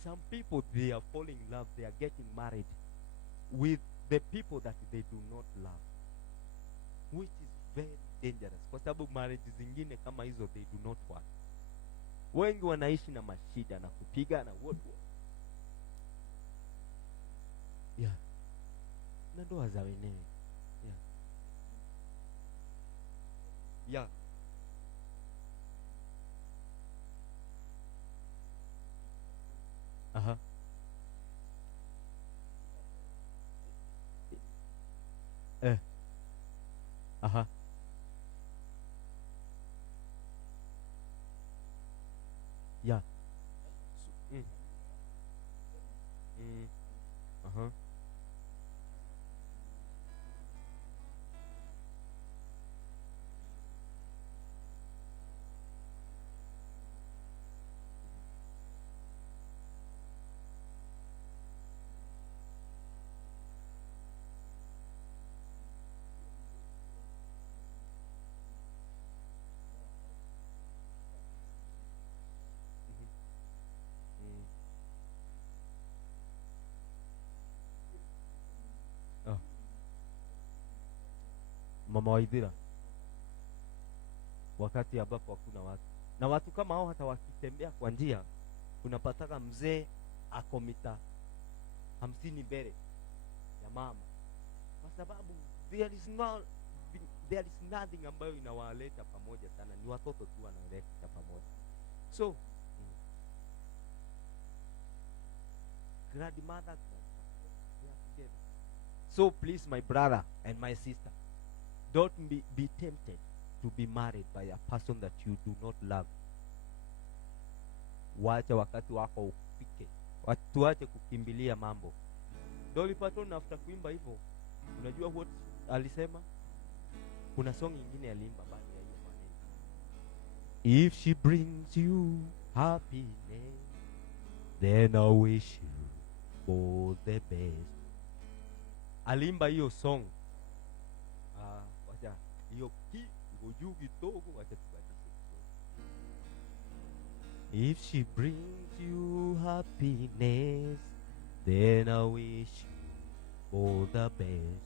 some people, they are falling in love, they are getting married with the people that they do not love, which is very dangerous, kwa sababu marriage zingine kama hizo they do not work. Wengi wanaishi na mashida na kupiga na what. Yeah. Na ndoa za wenyewe. Yeah. Yeah. Aha. Aha. Yeah. Aha. Mama Waithira, wakati ambapo hakuna watu, na watu kama hao hata wakitembea kwa njia unapataka mzee ako mita 50 mbele ya mama, kwa sababu there is nothing ambayo inawaleta pamoja sana, ni watoto tu wanaleta pamoja. So grandmother, they are together. So please, my brother and my sister, don't be tempted to be married by a person that you do not love. Wacha wakati wako ufike, tuache kukimbilia mambo. Dolly Parton after kuimba hivyo, unajua what alisema? Kuna song nyingine aliimba baada ya hiyo maneno, if she brings you happiness, then I wish you all the best. Aliimba hiyo song. Wacha hiyo juu kidogo, wacha tubadilishe kidogo. If she brings you happiness, then I wish you all the best.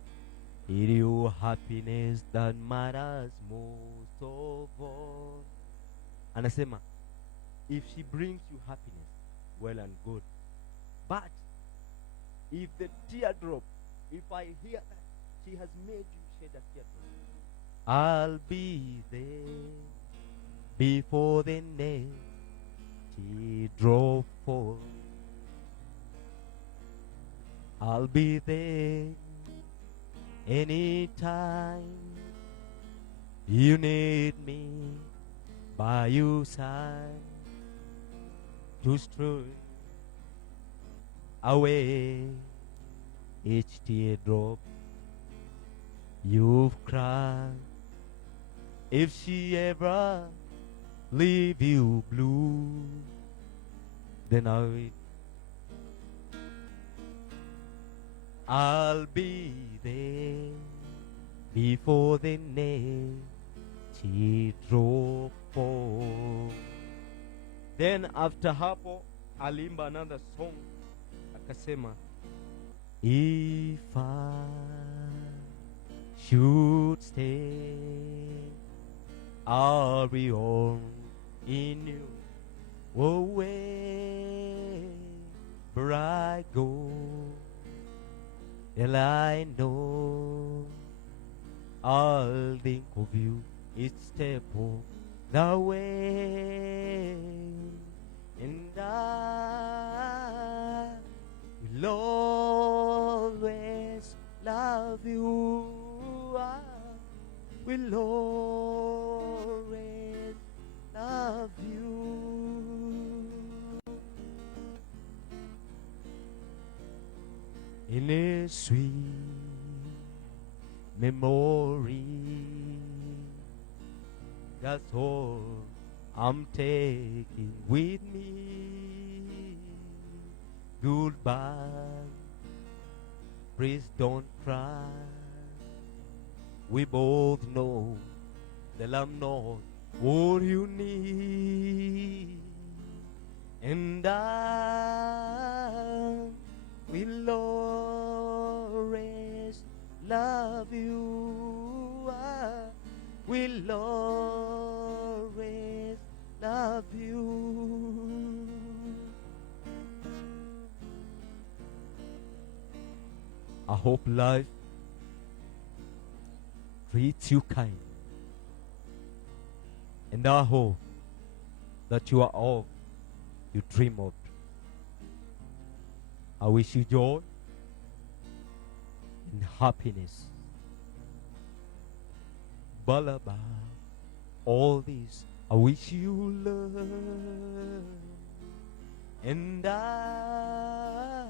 It your happiness that matters most of all. Anasema, if she brings you happiness, well and good. But if the teardrop, if I hear that she has made you shed a teardrop, I'll be there before the next teardrop falls. I'll be there anytime you need me by your side to strew away each teardrop you've cried. If she ever leave you blue, then I'll be there before the next teardrop falls. Then after hapo alimba another song akasema, if I should stay, I'll be on in you wherever I go. Till I know I'll think of you each step of the way, and I will always love you. I will always love you. In a sweet memory, that's all I'm taking with me. Goodbye, please don't cry. We both know that I'm not what you need, and I will always love you. I will always love you. I hope life treats you kind, and I hope that you are all you dream of. I wish you joy and happiness. But above all this, I wish you love, and I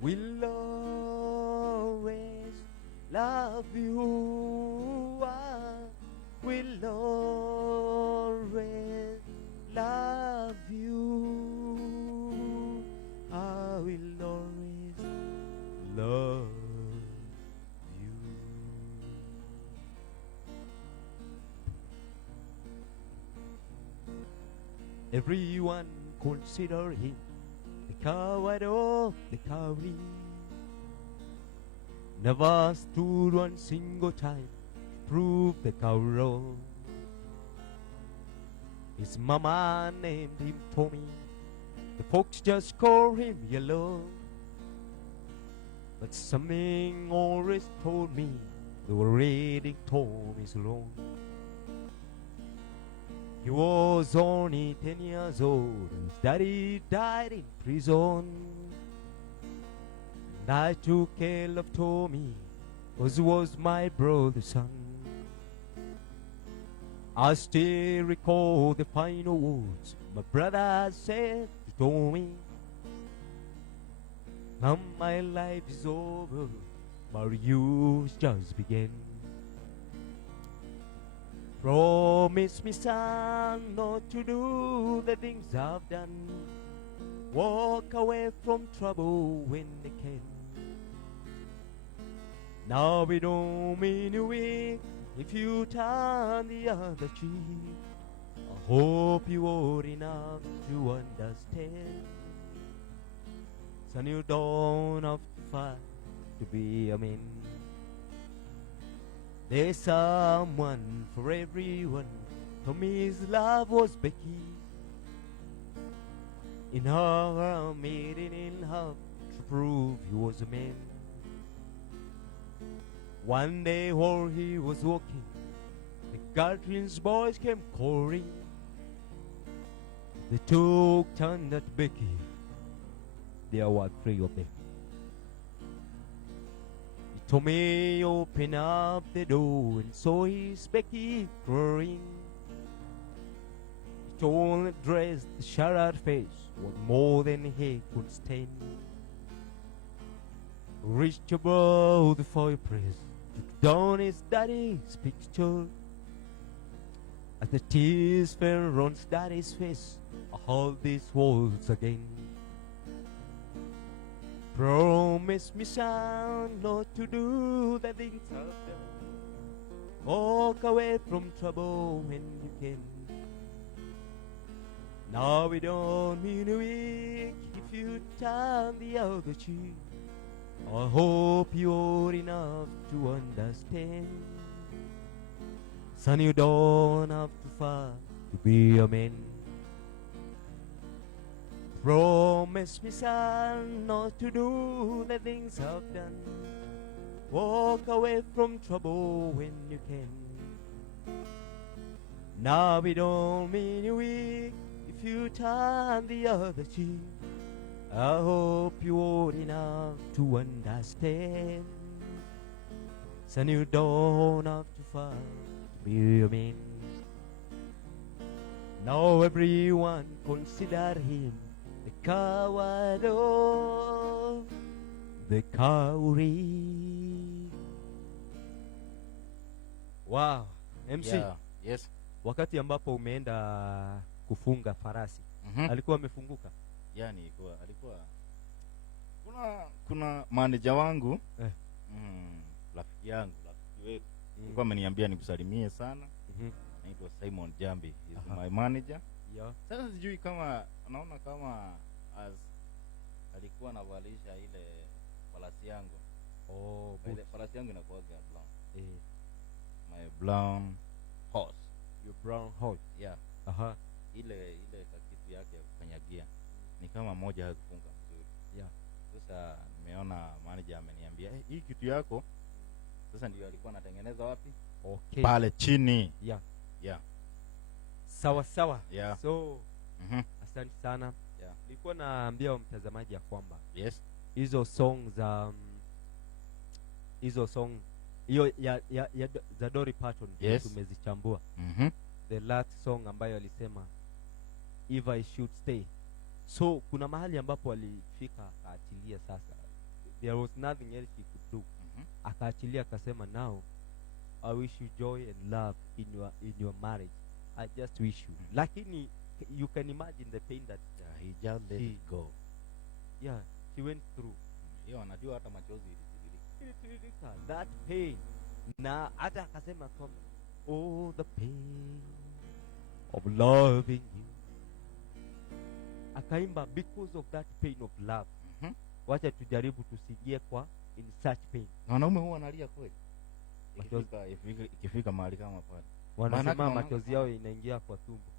will always love you. I will always love you. I will always love you. Everyone consider him the coward of the cowardly. Never stood one single time to prove the coward wrong. His mama named him Tommy. The folks just call him Yellow. But something always told me they were reading Tommy's alone. He was only 10 years old and his daddy died in prison. And I took care of Tommy, 'cause he was my brother's son. I still recall the final words my brother said to Tommy. Now my life is over, but yours just began. Promise me, son, not to do the things I've done. Walk away from trouble when they can. Now we don't mean you weak if you turn the other cheek. I hope you are enough to understand. Son, you don't have to fight to be a man. There's someone for everyone. To me, his love was Becky. In her maiden in half to prove he was a man. One day while he was walking, the Catherine's boys came calling. They took turn at Becky. There were 3 of them. He told me open up the door and saw his Becky crying. He told the dress, the shattered face was more than he could stand. Reached above the fireplace, took down his daddy's picture. As the tears fell on his daddy's face, I heard these words again. Promise me, son, not to do the things I've done. Walk away from trouble when you can. Now we don't mean a week if you turn the other cheek. I hope you're enough to understand. Son, you don't have to fight to be a man. Promise me, son, not to do the things I've done. Walk away from trouble when you can. Now we don't mean you weak if you turn the other cheek. I hope you're enough to understand. Son, you don't have to fight to be a man. Now everyone consider him the coward of the cowrie. Wow, MC. Yeah. Yes. Wakati ambapo umeenda kufunga farasi, alikuwa amefunguka? Yani alikuwa kuna manager wangu rafiki yangu, rafiki wetu alikuwa ameniambia nikusalimie sana. Naitwa Simon Jambi, is my manager. Yeah. Sasa sijui kama naona kama alikuwa anavalisha ile farasi yangu. Oh, ile farasi yangu inakuwa brown. My brown horse. Your brown horse. Yeah. Ile kitu yake ya kukanyagia ni kama moja hakufunga vizuri. Yeah. Sasa nimeona manager ameniambia hii kitu yako sasa ndio alikuwa anatengeneza wapi? Okay. Pale chini. Yeah. Yeah. Sawa. Yeah. So asante sana. Yeah. Nilikuwa naambia mtazamaji ya kwamba yes, hizo songs hiyo ya za Dolly Parton yes, tumezichambua. The last song ambayo alisema if I should stay. So kuna mahali ambapo alifika akaachilia sasa. There was nothing else he could do. Akaachilia akasema now I wish you joy and love in your marriage. I just wish you. Lakini you can imagine the pain that he just let it go. Yeah, he went through. Hiyo anajua hata machozi ilitiririka. That pain. Na hata akasema kwamba oh, the pain of loving you. Akaimba because of that pain of love. Wacha tujaribu tusigie kwa in such pain. Wanaume huwa analia kweli. Ikifika mahali kama pale. Wanasema machozi yao inaingia kwa tumbo.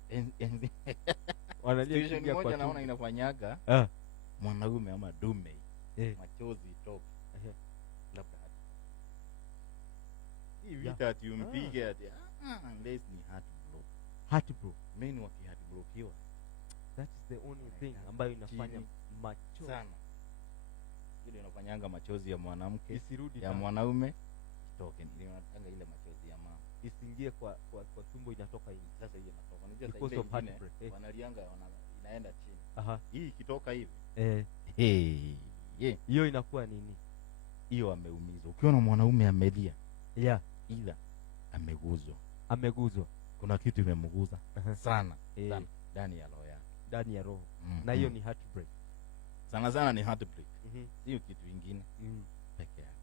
Wanalia kuingia kwa tumbo. Naona inafanyaga mwanaume ama dume machozi itoke. si vita ati umpige ati unless ni heart block. Heart bro, Men waki heart blockiwa that is the only thing ambayo inafanya Chini. macho sana. Ile inafanyanga machozi ya mwanamke isirudi ya na mwanaume itoke, ile inafanya ile machozi ya mama isiingie kwa tumbo, inatoka nje. sasa hiyo inatoka. Unajua Because ile of heart ingine break, wanalianga inaenda chini. Aha, Hii ikitoka hivi hiyo inakuwa nini? hiyo ameumizwa. Ukiona mwanaume amelia, Yeah, ila ameguzwa, ameguzwa kuna kitu imemguza Aha. sana Eh. sana ndani ya roho yake. ndani ya roho, na hiyo ni heartbreak. sana sana ni heartbreak, Mhm. sio kitu kingine Mm. peke yake.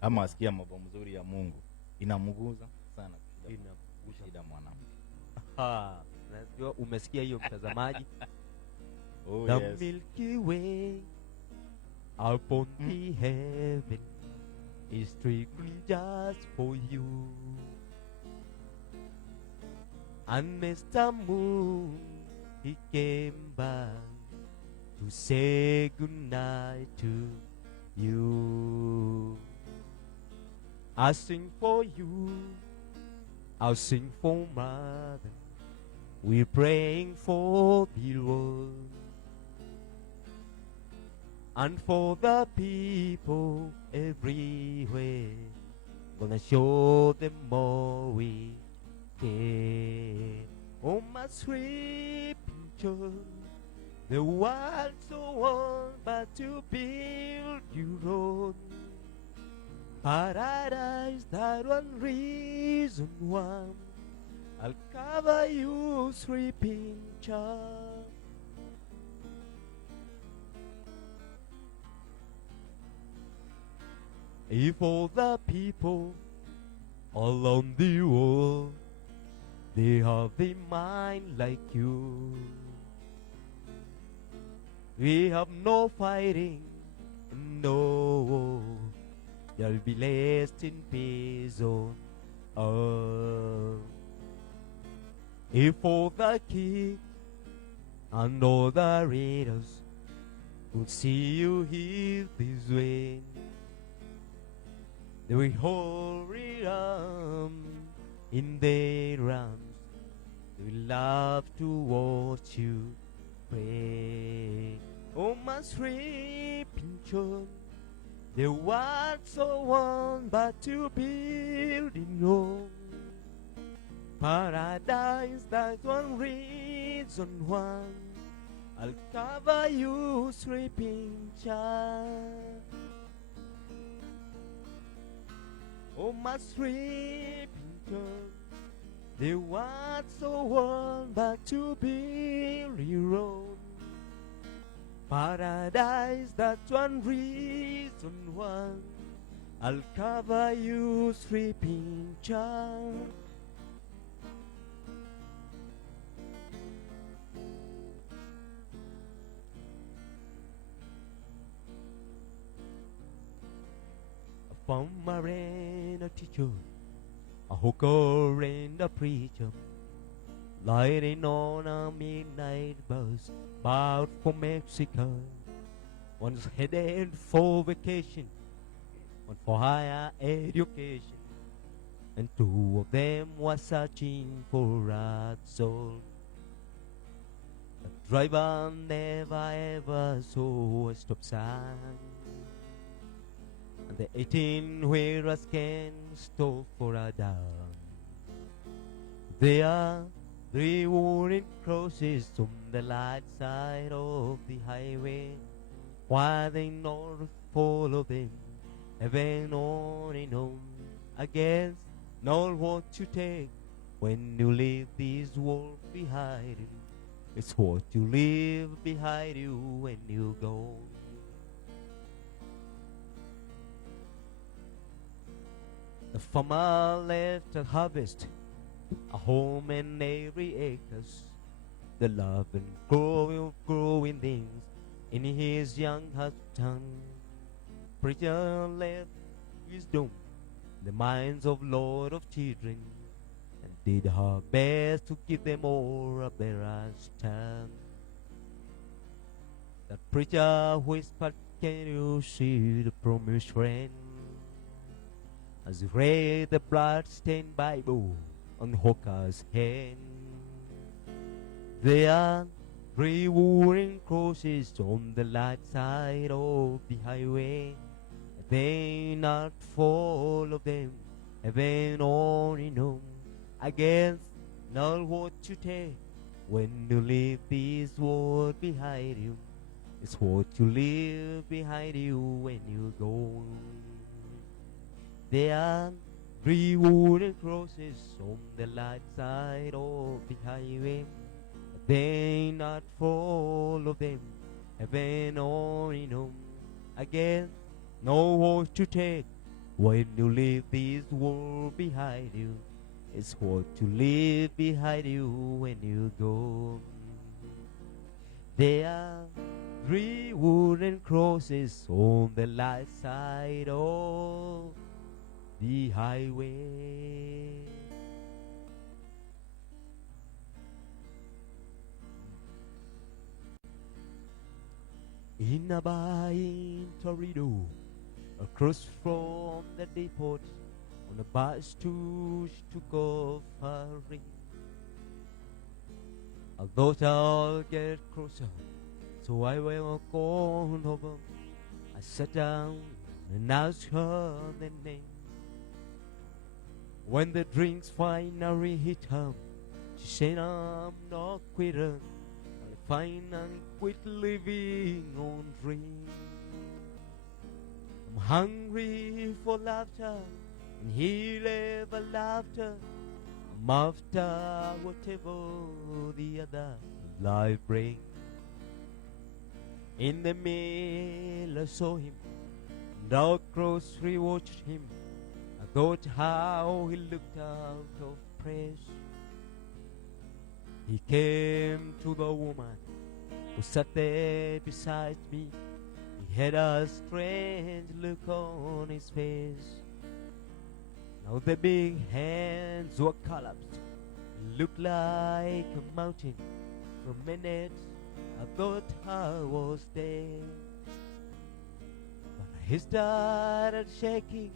Ama asikia mambo mzuri ya Mungu inamguza sana Inaguza. kushinda mwanamke. Ah, najua umesikia hiyo mtazamaji. Oh, The yes. Milky Way upon the heaven is strictly just for you. And Mr. Moon, he came back to say goodnight to you. I sing for you, I'll sing for mother. We're praying for the world and for the people everywhere. Gonna show them more we care. Oh, my sweet children, the world's so on but to build your own paradise. That one reason why I'll cover you, sleeping child. If all the people all on the world, they have the mind like you, we have no fighting, no war. There'll be lasting peace on earth. If all the kings and all the raiders could see you here this way, they will hurry in their arms. They will love to watch you pray. Oh, my sleeping children, the world so want but to build in home paradise. That's one reason why I'll cover you, sleeping child. Oh, my sleeping child, the world so want but to build your own paradise. That's one reason why I'll cover you, sleeping child. A farmer and a teacher, a hooker and a preacher, lighting on a midnight bus bound for Mexico. One's headed for vacation, one for higher education, and two of them were searching for a soul. The driver never ever saw a stop sign, and the 18-wheelers can stop for a dime. There are 3 warning crosses on the light side of the highway. Why they not follow them, heaven on and on. I guess not what you take when you leave this world behind you. It's what you leave behind you when you go. The farmer left a harvest, a home and every acres, the love and growing things in his young heart tongue. Preacher left wisdom in the minds of Lord of children, and did her best to give them all a better stand. That preacher whispered, can you see the promised friend? as you read the blood-stained Bible on Hooker's hand. There are 3 wooden crosses on the light side of the highway. They not full of them, heaven only know. I guess not what you take when you leave this world behind you. It's what you leave behind you when you go. There are 3 wooden crosses on the light side of the highway. They not full of them, heaven only know. I guess know what to take when you leave this world behind you. It's what you leave behind you when you go. There are 3 wooden crosses on the light side of the highway. In a bar in Torino, across from the depot, on a bus to took off her ring. I thought I'll get closer, so I walked on over. I sat down and asked her the name. When the drinks finally hit her, she said, I'm not quitter. I finally quit living on dreams. I'm hungry for laughter, and he'll ever laughter. I'm after whatever the other life brings. In the mail I saw him, and I closely watched him. I thought how he looked out of place. He came to the woman who sat there beside me. He had a strange look on his face. Now the big hands were collapsed. He looked like a mountain. For a minute I thought I was dead. But he started shaking.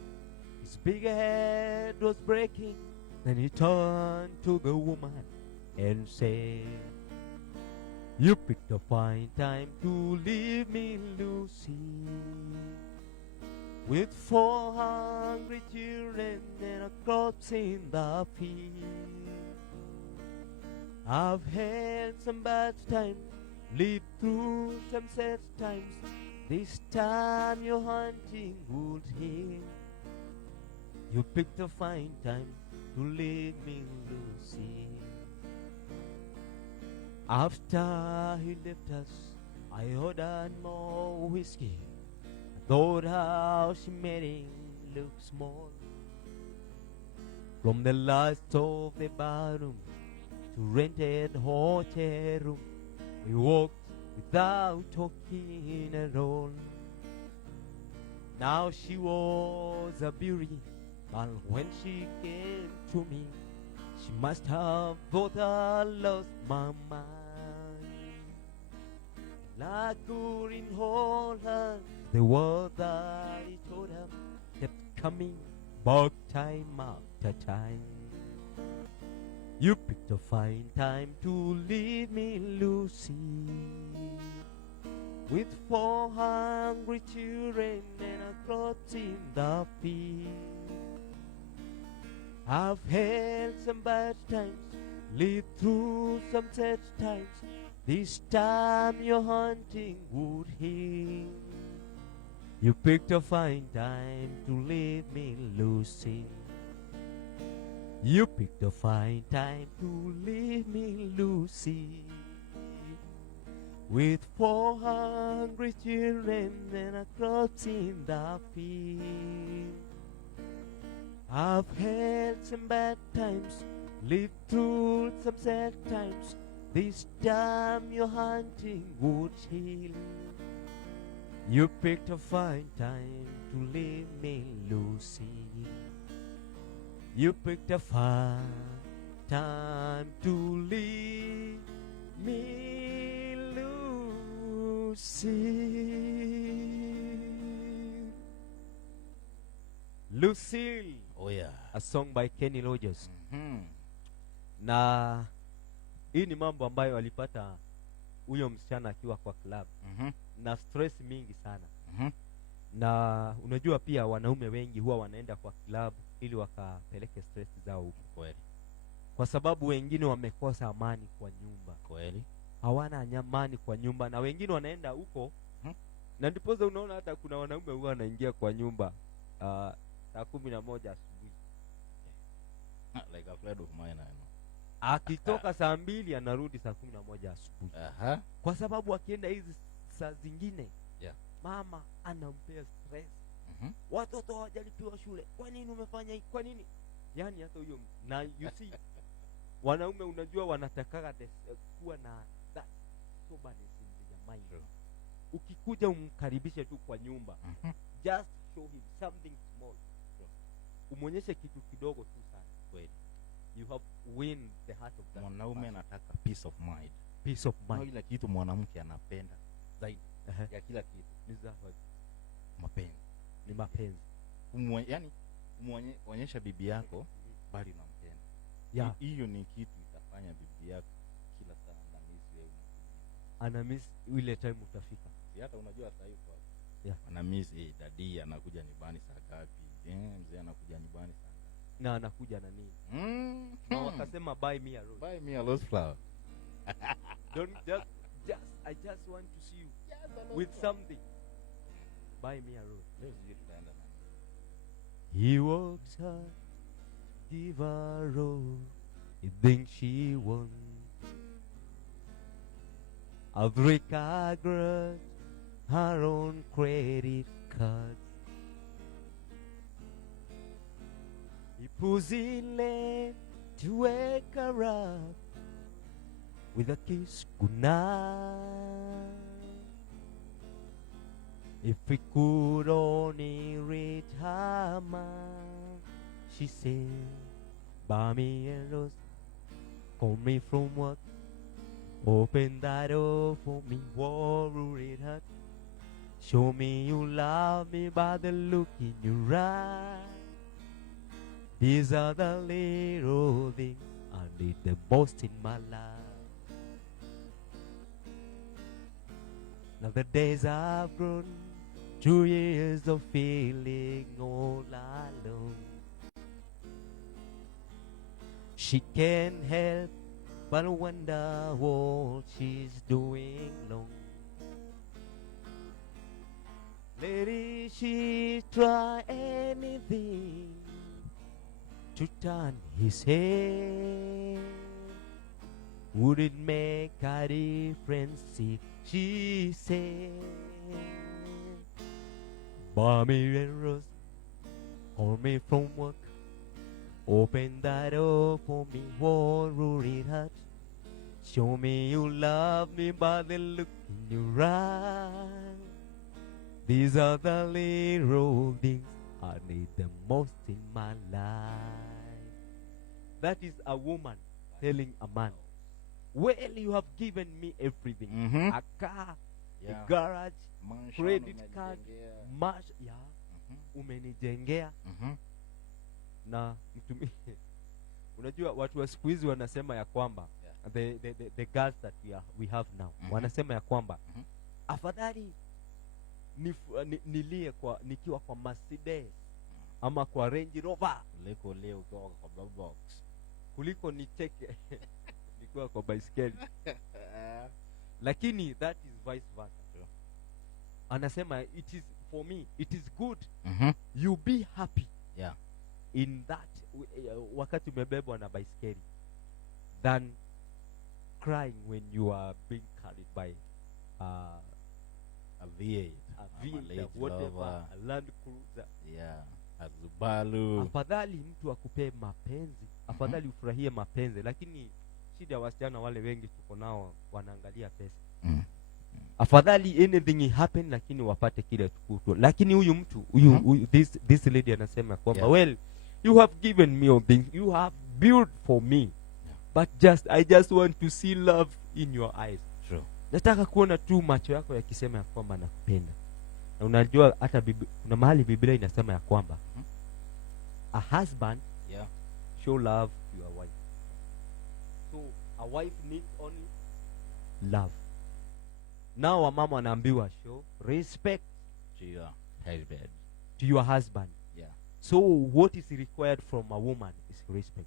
His big head was breaking. Then he turned to the woman and said, you picked a fine time to leave me, Lucy, with 4 hungry children and a corpse in the field. I've had some bad times, lived through some sad times. This time your hunting would heal. You picked a fine time to leave me, Lucy. After he left us, I ordered more whiskey. I thought how she made him look small. From the lights of the barroom to rented hotel room, we walked without talking at all. Now she was a beauty, but when she came to me, she must have thought I lost my mind. I couldn't hold her. The word that I told her kept coming back time after time. You picked a fine time to leave me, Lucy, with 4 hungry children and a corpse in the field. I've had some bad times, lived through some sad times. This time your hunting would heal. You picked a fine time to leave me, Lucy. You picked a fine time to leave me, Lucy, with 4 hungry children and a corpse in the field. I've had some bad times, lived through some sad times. This time your hunting would heal. You picked a fine time to leave me, Lucy. You picked a fine time to leave me, Lucy. Lucille, Oh yeah. a song by Kenny Rogers. Mhm. Na hii ni mambo ambayo alipata huyo msichana akiwa kwa club Mhm. na stress mingi sana. Mhm. Na unajua pia wanaume wengi huwa wanaenda kwa club ili wakapeleke stress zao huko, Kweli. kwa sababu wengine wamekosa amani kwa nyumba, Kweli. hawana amani kwa nyumba, na wengine wanaenda huko na ndiposa unaona hata kuna wanaume huwa wanaingia kwa nyumba saa 11 asubuhi, Like a friend of mine I know. akitoka saa 2 anarudi saa 11 asubuhi. Aha. Kwa sababu akienda hizi saa zingine, Yeah. mama anampea stress. Mhm. Watoto hawajalipiwa shule, kwa nini umefanya hii, kwa nini? Yani hata huyo, na you see wanaume unajua wanatakaga kuwa na that soberness in their mind. True. Ukikuja umkaribishe tu kwa nyumba, Mhm. just show him something small. Umuonyeshe kitu kidogo tu sana. Kweli. You have win the heart of that Mwanaume person. anataka peace of mind. Peace of Na mind. ile kitu mwanamke anapenda zaidi ya kila kitu, Ni zawadi, mapenzi. ni mapenzi. Yani onyesha bibi yako bali unampenda. Yeah. Hiyo ni kitu itafanya bibi yako kila saa anamisi wewe. Ana miss ile time utafika. Si hata unajua sasa hivi kwa Yeah. anamisi dadi anakuja nyumbani saa ngapi? Mzee anakuja nyumbani saa ngapi? Na anakuja na nini? Mm. Na wakasema buy me a rose. Buy me a rose flower. Don't just I just want to see you with something. Buy me a rose. Leo sijui tutaenda na He walks her, give her a rose, he thinks she wants. Africa grudge her own credit cards. He pulls in late to wake her up with a kiss goodnight. If we could only read her mind, she said, buy me a rose, call me from work, open that door for me, worry it hurt. Show me you love me by the look in your eyes. These are the little things I need the most in my life. Now the days I've grown, 2 years of feeling all alone. She can't help but wonder what she's doing wrong. Lady, she try anything to turn his head. Would it make a difference if she said, buy me a rose, call me from work, open that door for me, worry it hurt. Show me you love me by the look in your eyes. These are the little things I need the most in my life. That is a woman telling a man, well, you have given me everything. Mhm. A car, Yeah. a garage, Mansion credit card, umejengea. yeah, Mhm. umenijengea. Mhm. Na mtumi unajua watu wa siku hizi wanasema ya kwamba the girls that we have now, wanasema ya kwamba afadhali nilie nikiwa kwa Mercedes ama kwa Range Rover Kuliko leo ukiwa kwa black box. kuliko nicheke nikiwa kwa baiskeli. Lakini that is vice versa. Anasema it is for me, it is good you be happy in that wakati umebebwa na baiskeli than crying when you are being carried by a V8, a V8, whatever, a Land Cruiser. a Subaru. Afadhali mtu akupee mapenzi, afadhali ufurahie mapenzi. Lakini shida wasichana wale wengi tuko nao wanaangalia pesa. Afadhali anything happen lakini wapate kile tukutu. Lakini huyu mtu huyu this lady anasema kwamba well, you have given me all things, you have built for me, but I just want to see love in your eyes. True. Nataka kuona tu macho yako yakisema ya kwamba nakupenda. Na unajua hata kuna mahali Biblia inasema ya kwamba a husband Yeah. show love to your wife. So a wife needs only love. Now wamama wanaambiwa show respect To your husband. to your husband. Yeah. So what is required from a woman is respect.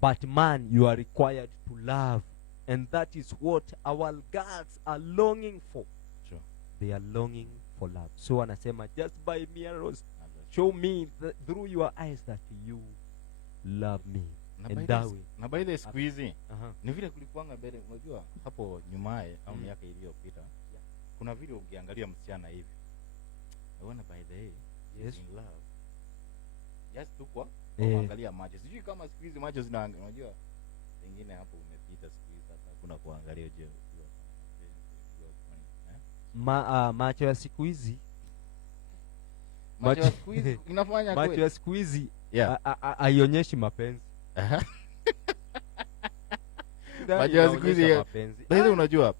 But man, you are required to love. And that is what our girls are longing for. Sure. They are longing for love. So anasema, just by me, Rose, show me through your eyes that you love me. And that way. Na by the siku hizi Uh-huh. ni vile kulikuanga mbele, unajua hapo nyumae au Mm. miaka iliyopita kuna vile ukiangalia msichana hivi, naona by the way Yes. in love just tu kwa Eh. kuangalia macho. Sijui kama siku hizi macho zina, unajua pengine hapo umepita siku hizi, sasa hakuna kuangalia je Macho ya siku hizi, macho ya siku hizi inafanya macho kweli. ya siku hizi Yeah. haionyeshi mapenzi. Aha. Ndani Macho ya siku hizi inaonyesha ya- mapenzi. By the way unajua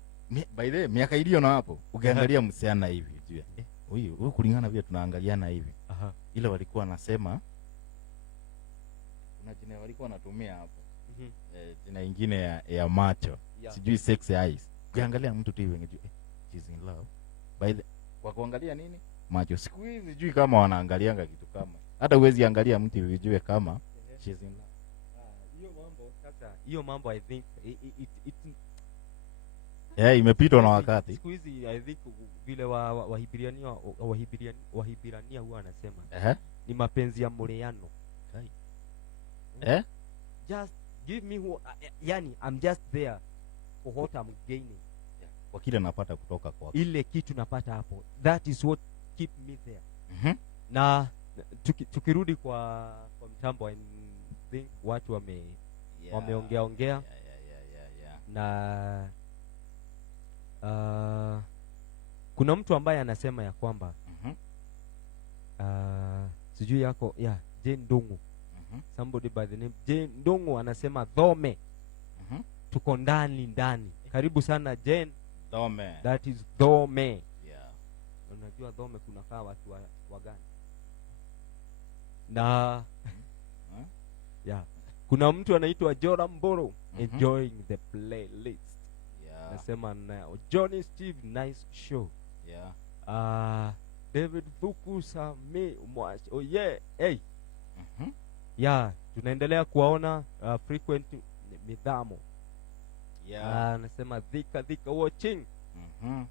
by the way miaka iliyo na hapo ukiangalia msichana hivi jua huyu kulingana vile tunaangaliana hivi, Aha. ile walikuwa wanasema kuna jina walikuwa wanatumia hapo Mhm. jina ingine ya macho, Yeah. sijui sex eyes. Ukiangalia mtu tu hivi unajua she's in love by the kwa kuangalia nini macho. Siku hizi sijui kama wanaangalianga kitu kama, hata huwezi angalia mtu hivi ujue kama she's in love. Hiyo mambo sasa, hiyo mambo I think Imepitwa na wakati. siku hizi I think vile Wahibirania huwa anasema ni mapenzi ya muleano. Just give me yani I'm just there for what I'm gaining. Kwa kile napata kutoka kwa Ile kitu napata hapo, that is what keep me there. Mhm. Na tukirudi kwa mtambo, I think watu wameongea na kuna mtu ambaye anasema ya kwamba Mhm. sijui yako Jane Ndungu, Mhm. somebody by the name Jane Ndungu anasema dhome, Mhm. tuko ndani. Karibu sana Jane. Dome. That is dhome. Yeah. Unajua dhome kunakaa watu wa gani? Na kuna mtu anaitwa Joram Mboro. Enjoying the playlist. Yeah. Nasema na Johnny Steve, nice show. Yeah. David Thukusa me mwash. Oh yeah. Hey. Mhm. Yeah, tunaendelea kuwaona frequent midhamo. Yeah. Anasema dhika watching. Mhm.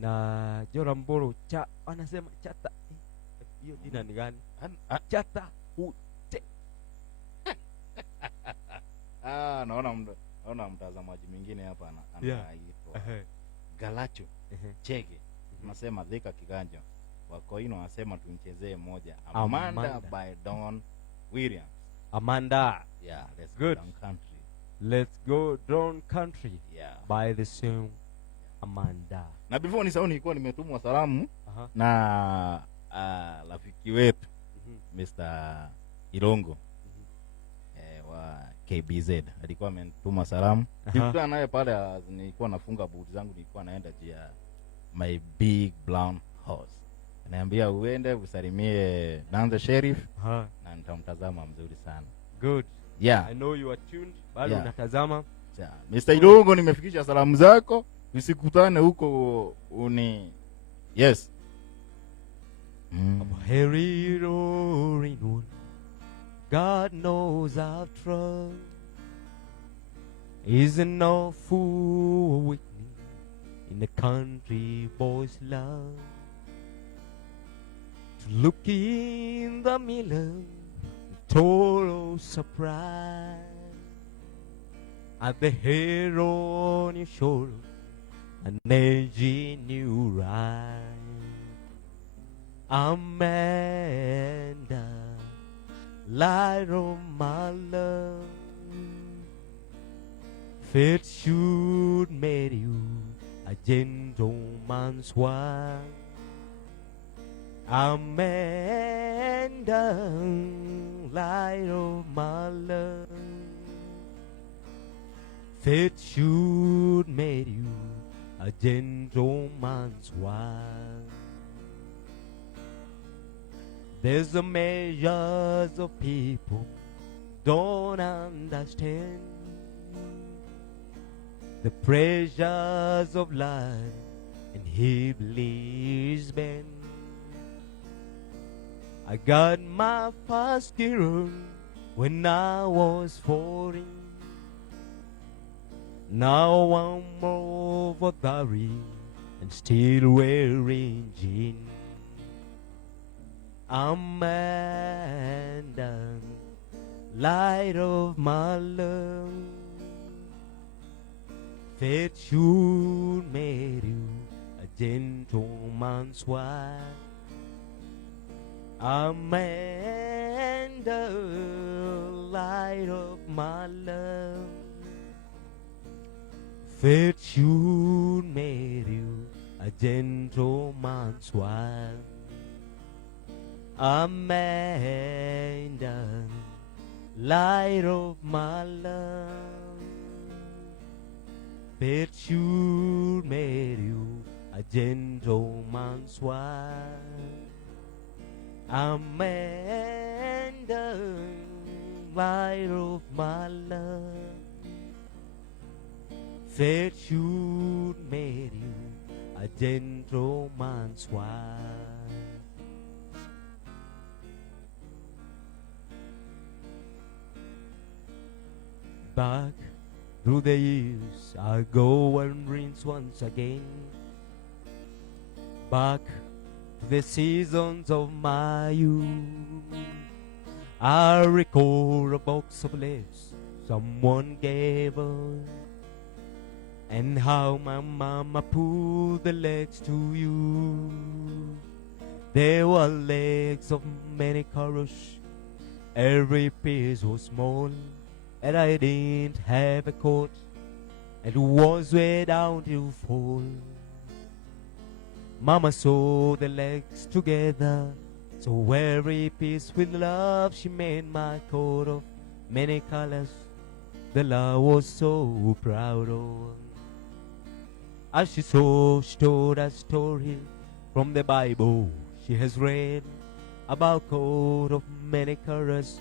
Na Joram Mboro anasema chata. Hiyo jina ni gani? Chata ute. Naona mtazamaji mwingine hapa Yeah. anaitwa Galacho Chege. Nasema dhika kiganja. Wakoino wanasema tumchezee moja Amanda by Don Williams. Amanda. Yeah, let's Good. go down country. Let's go down country. Yeah. By the same Amanda. Na before nisahau nilikuwa nimetumwa salamu Aha. na rafiki wetu Mhm. Mr. Irongo wa KBZ alikuwa amenituma salamu. Aha. Nilikutana naye pale, nilikuwa nafunga boot zangu, nilikuwa naenda jia my big brown horse. Ananiambia uende usalimie Nanze Sheriff. Aha. Na nitamtazama mzuri sana. Good. Yeah. I know you are tuned. Bado Yeah. unatazama. Yeah. Mr. Irongo, nimefikisha salamu zako. Usikutane huko yes. Harry roaring wood, God knows I've tried. Isn't no fool awakening in the country boy's love. To look in the mirror, total surprise at the hair on your shoulder, an edgy new ride. Amanda, light of my love, fate should make you a gentleman's wife. Amanda, light of my love, fate should make you a gentleman's wife. There's a measures of people don't understand the pressures of life and he believes bend. I got my first girl when I was 14. Now I'm over 30 and still wearing jeans. Amanda, light of my love, fate should make you a gentleman's wife. Amanda, light of my love, fate should make you a gentleman's wife. Amanda, light of my love, fate should make you a gentleman's wife. Amanda, light of my love, fate should make you a gentleman's wife. Back through the years, I go and rinse once again. Back to the seasons of my youth, I recall a box of legs someone gave us, and how my mama pulled the legs to you. They were legs of many colors, every piece was small, and I didn't have a coat, and was way down to fall. Mama sewed the legs together, so every piece with love she made my coat of many colors, the love was so proud of. As she sewed, she told a story from the Bible she has read about coat of many colors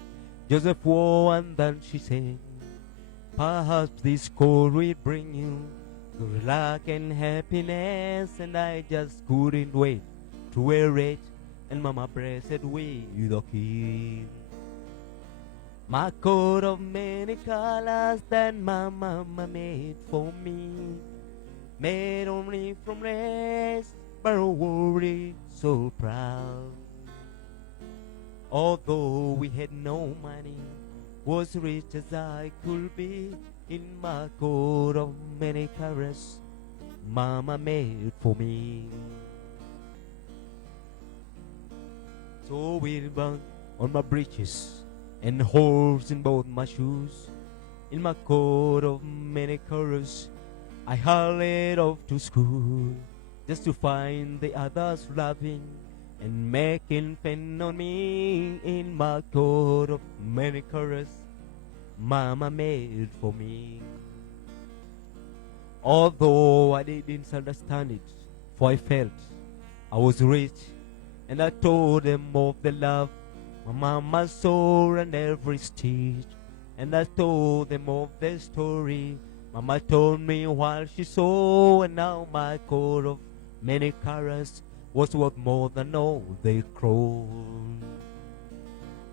Joseph wore, and then she said, perhaps this coat will bring you good luck and happiness, and I just couldn't wait to wear it, and Mama blessed with a kiss. My coat of many colors that my mama made for me, made only from lace, but wore it so proud. Although we had no money, was rich as I could be, in my coat of many colors Mama made for me. So ribbon on my breeches and holes in both my shoes, in my coat of many colors I hurried off to school, just to find the others laughing and making fun on me, in my coat of many colors Mama made for me. Although I didn't understand it, for I felt I was rich, and I told them of the love my mama saw and every stitch, and I told them of the story Mama told me while she saw, and now my coat of many colors was worth more than all they crowed.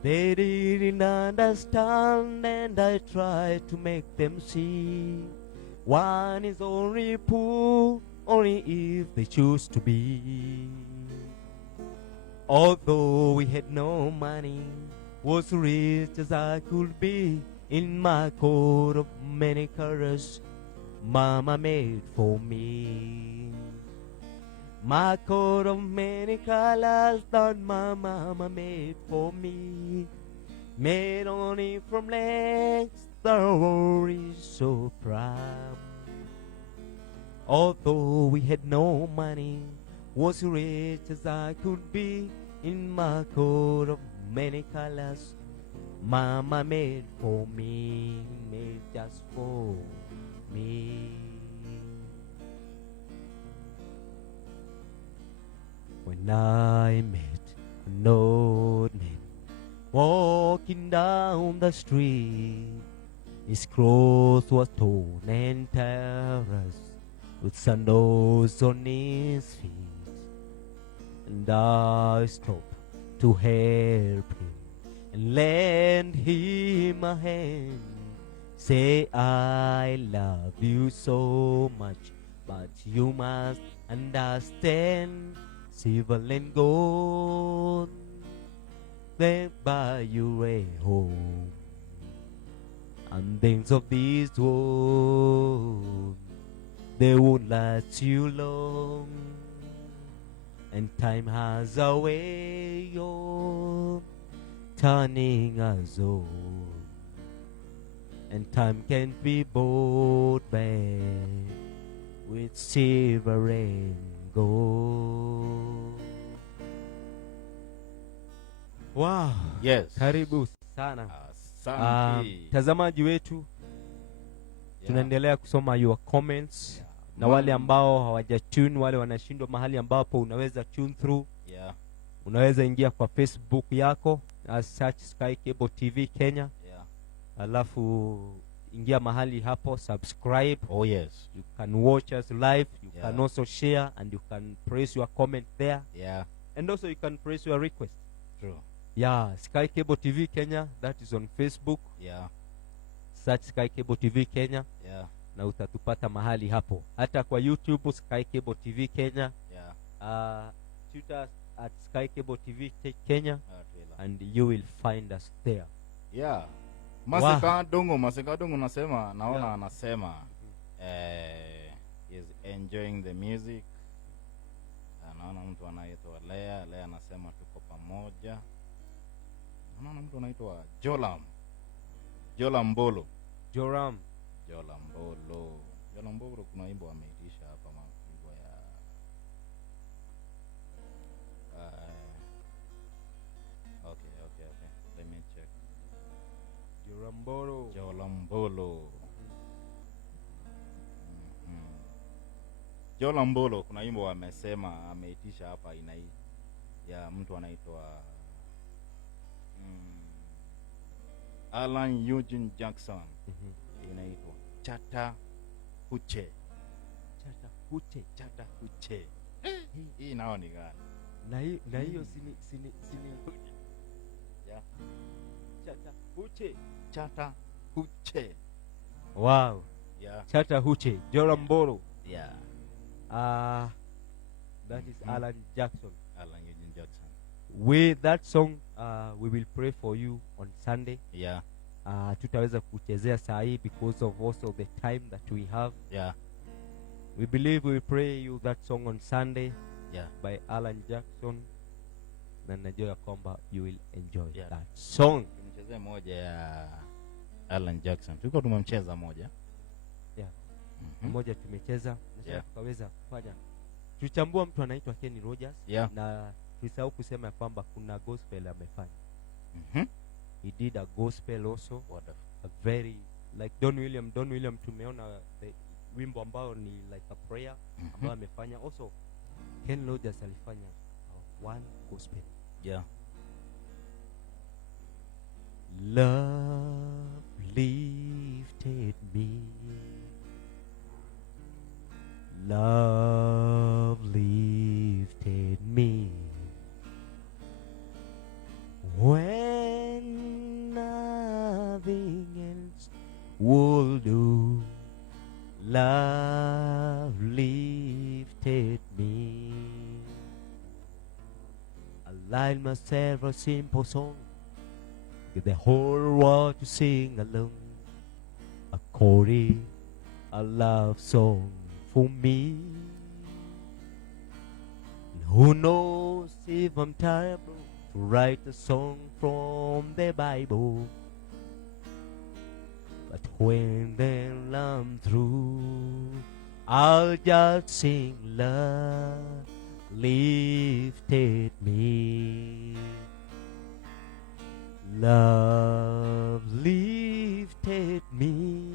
They didn't understand, and I tried to make them see. One is only poor, only if they choose to be. Although we had no money, was rich as I could be, in my coat of many colors Mama made for me. My coat of many colors that my mama made for me, made only from legs that were so proud. Although we had no money, was rich as I could be, in my coat of many colors Mama made for me, made just for me. When I met An old man walking down the street. His clothes were torn and terrors, with sandals on his feet. And I stopped to help him and lend him a hand. Say, I love you so much, but you must understand, silver and gold, they buy you a home, and things of this world, they won't last you long. And time has a way of turning us old, and time can't be bought back with silver and gold. Wow, Yes. karibu sana. Asante. Mtazamaji wetu, Yeah. tunaendelea kusoma your comments. Yeah. Na wale ambao hawajatune, wale wanashindwa mahali ambapo unaweza tune through, Yeah. unaweza ingia kwa Facebook yako, search Sky Cable TV Kenya, Yeah. alafu ingia mahali hapo subscribe. Oh yes. You can watch us live, you Yeah. can also share, and you can press your comment there, Yeah. and also you can press your request. True. Yeah, Sky Cable TV Kenya, that is on Facebook. Yeah. Search Sky Cable TV Kenya Yeah. na utatupata mahali hapo. Hata kwa YouTube Sky Cable TV Kenya, Yeah. Twitter at Sky Cable TV Kenya, Twila. and you will find us there. Yeah. Masika Dungu nasema, naona Yeah. anasema is enjoying the music. Naona mtu anaitwa Lea anasema tuko pamoja. Naona mtu anaitwa Jolam Bolo. Joram. Jolam Bolo kuna wimbo ameitisha hapa wimbo ya okay. Let me check. Jolam Bolo. Jolam Bolo kuna wimbo amesema ameitisha hapa ya mtu anaitwa Alan Eugene Jackson. Inaitwa Chata Huche. Hii nao ni gani? Na hiyo sini Yeah. Chata Huche. Wow. Yeah. Chata Huche, Joram Bolo. Yeah. That is Alan Jackson. Alan Eugene Jackson. With that song, we will pray for you on Sunday. Yeah. Tutaweza kuchezea saa hii because of also the time that we have. Yeah. We believe we will pray you that song on Sunday. Yeah. By Alan Jackson. Na najua kwamba you will enjoy Yeah. that song. Tumchezee moja ya Alan Jackson. Tulikuwa tumemcheza moja. Yeah. Mhm. Moja tumecheza na sasa Yeah. tukaweza kufanya. Tuchambua mtu anaitwa Kenny Rogers. Yeah. Na tulisahau kusema kwamba kuna gospel amefanya. Mhm. He did a gospel also. Wonderful. A very like Don William tumeona the wimbo ambao ni like a prayer ambao amefanya. Also Ken Rogers alifanya one gospel. Yeah. Love lifted me. Love lifted me. When nothing else will do, love lifted me. I lied myself a simple song, get the whole world to sing along. A chorus, a love song for me. And who knows if I'm terrible to write a song from the Bible, but when then I'm through, I'll just sing love lifted me. Love lifted me.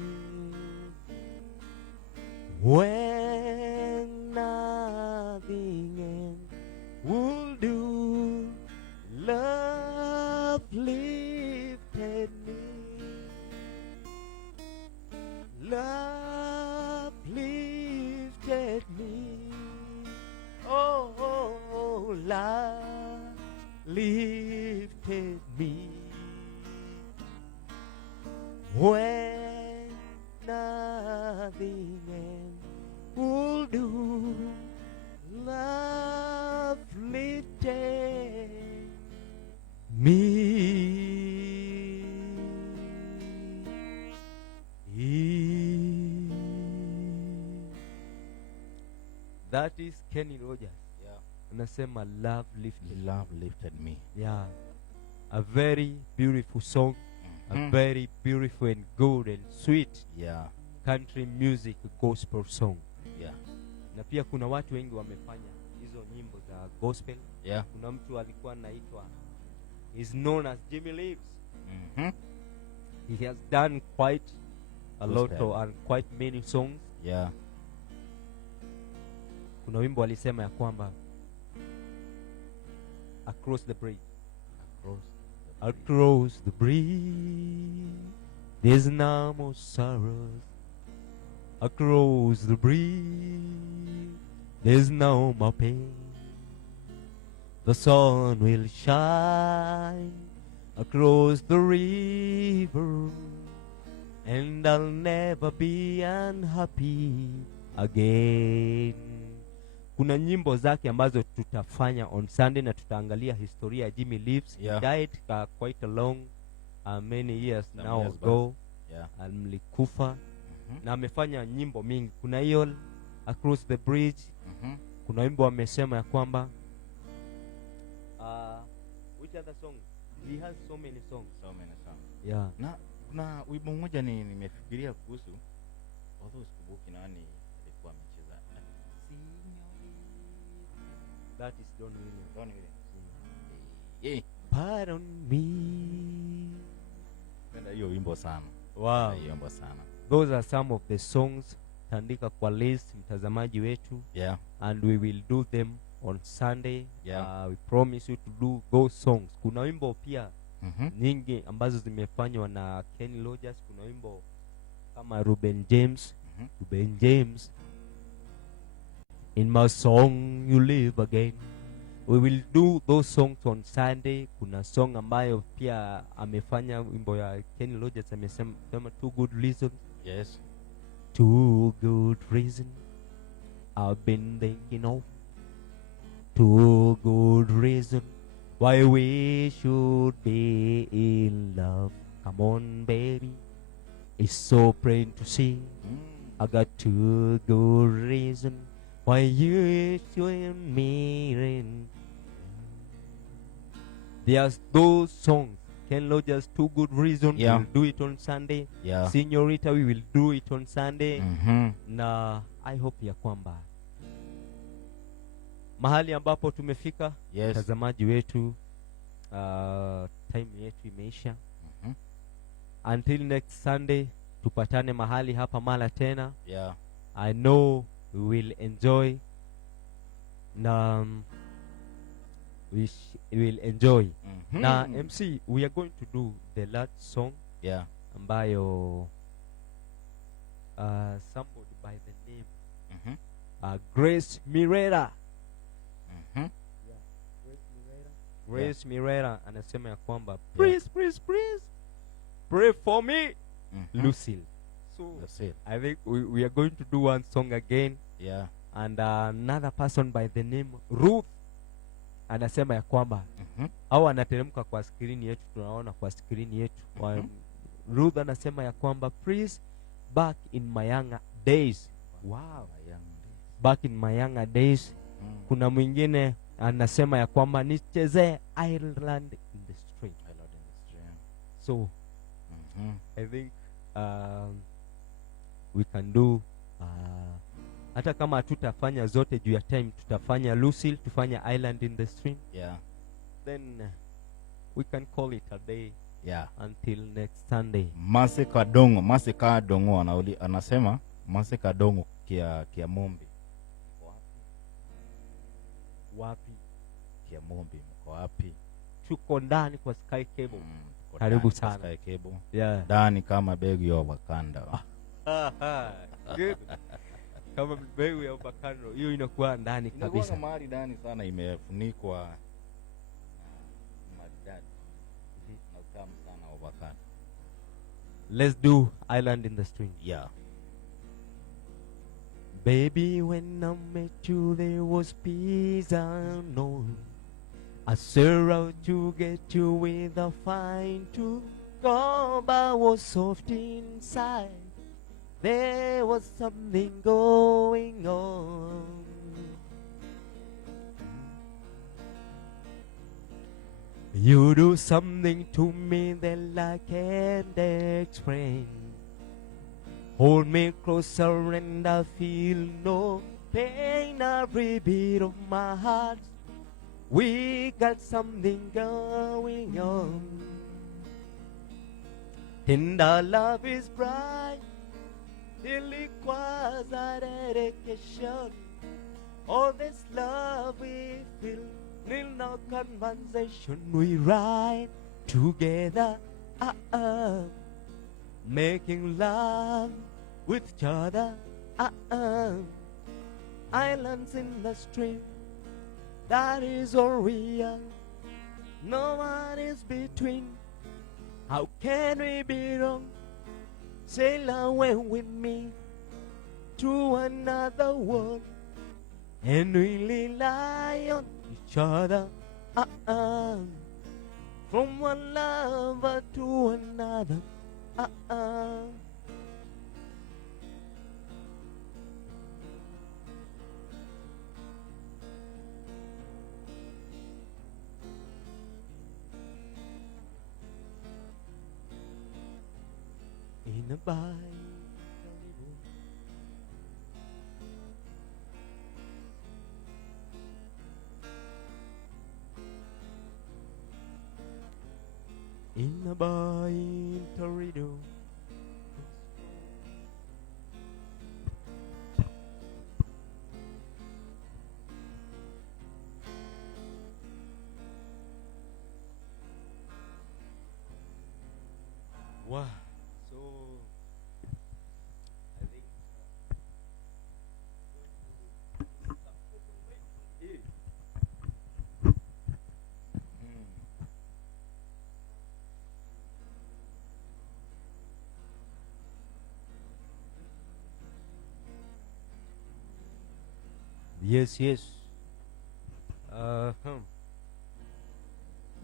When nothing else will do, and will do. Love lifted me. That is Kenny Rogers. Yeah. Anasema love lifted. Love lifted me. Yeah. A very beautiful song. A Mhm. very beautiful and good and sweet Yeah. country music gospel song. Yeah. Na pia kuna watu wengi wamefanya hizo nyimbo za gospel. Yeah. Kuna mtu alikuwa anaitwa, is known as Jimmy Leaves. Mhm. He has done quite a lot Gospel. of and quite many songs. Yeah. Kuna wimbo alisema ya kwamba across the bridge, across the bridge, there's no more sorrows. Across the bridge, there's no more pain. The sun will shine across the river, and I'll never be unhappy again. Kuna nyimbo zake ambazo tutafanya on Sunday na tutaangalia historia ya Jimmy Leaves. Yeah. He died quite a long many years Some now years ago. Yeah. Alikufa Mhm. na amefanya nyimbo mingi. Kuna hiyo Across the Bridge. Mhm. Kuna wimbo amesema ya kwamba which other song? He has so many songs. So many songs. Yeah. Na kuna wimbo mmoja nimefikiria kuhusu, although sikumbuki nani alikuwa amecheza. That is Don Williams. Don Williams. Yeah. Pardon me. Napenda hiyo wimbo sana. Wow. Napenda hiyo wimbo sana. Those are some of the songs tandika kwa list mtazamaji wetu, Yeah. and we will do them on Sunday. Yeah. We promise you to do those songs. Kuna wimbo pia Mhm. nyingi ambazo zimefanywa na Kenny Rogers. Kuna wimbo kama Ruben James. Mhm. Ruben James, in my song you live again. We will do those songs on Sunday. Kuna song ambayo pia amefanya wimbo ya Kenny Rogers, amesema Too Good Reason. Yes. Too good reason I've been thinking of. Too good reason why we should be in love. Come on, baby, it's so plain to see. I got too good reason why you should me in. There's those songs. Ken Rogers, Too Good Reason. Yeah. We'll do it on Sunday. Yeah. Señorita, we will do it on Sunday. Mhm. Na I hope ya kwamba mahali ambapo tumefika, Yes. mtazamaji wetu, time yetu imeisha. Mhm. Until next Sunday, tupatane mahali hapa mara tena. Yeah. I know we will enjoy na we will enjoy. Mhm. Na MC, we are going to do the last song Yeah. ambayo somebody by the name Mhm. Grace Mirera. Mhm. Grace Mirera anasema ya kwamba please pray for me, Mhm. Lucille. So That's it. I think we are going to do one song again, Yeah. and another person by the name Ruth anasema ya kwamba Mhm. au anateremka kwa skrini yetu, tunaona kwa skrini yetu. Mhm. Ruth anasema ya kwamba please back in my younger days. Wow. My young days. Back in my younger days. Mm. Kuna mwingine anasema ya kwamba nichezee Ireland in the Street. I love industry. So Mhm. I think we can do hata kama hatutafanya zote juu ya time, tutafanya Lucille, tufanya Island in the Stream, Yeah. then we can call it a day Yeah. until next Sunday. Mase Kadongo anasema Mase Kadongo kia Mombi. Wapi? Kia Mombi mko wapi? Tuko ndani kwa Sky Cable. Tuko Karibu ndani sana. kwa Sky Cable. Yeah. Ndani kama begi ya Wakanda. Good. Kama mbegu ya avocado hiyo inakuwa ndani Inakuwa kabisa. mahali ndani sana, imefunikwa maridadi. Na utamu sana avocado. Let's do Island in the Stream. Yeah. Baby, when I met you, there was peace unknown. I set out to get you with a fine tooth comb. I was soft inside. There was something going on. You do something to me that I can't explain. Hold me closer and I feel no pain. Every beat of my heart, we got something going on. Tender love is bright, it requires a dedication. All this love we feel, in no conversation we ride together, making love with each other, islands in the stream, that is all real. No one is between. How can we be wrong? Sail away with me to another world, and we rely on each other, from one lover to another, in a Bible. In a bar in Torino. Wow. So I think yes, yes.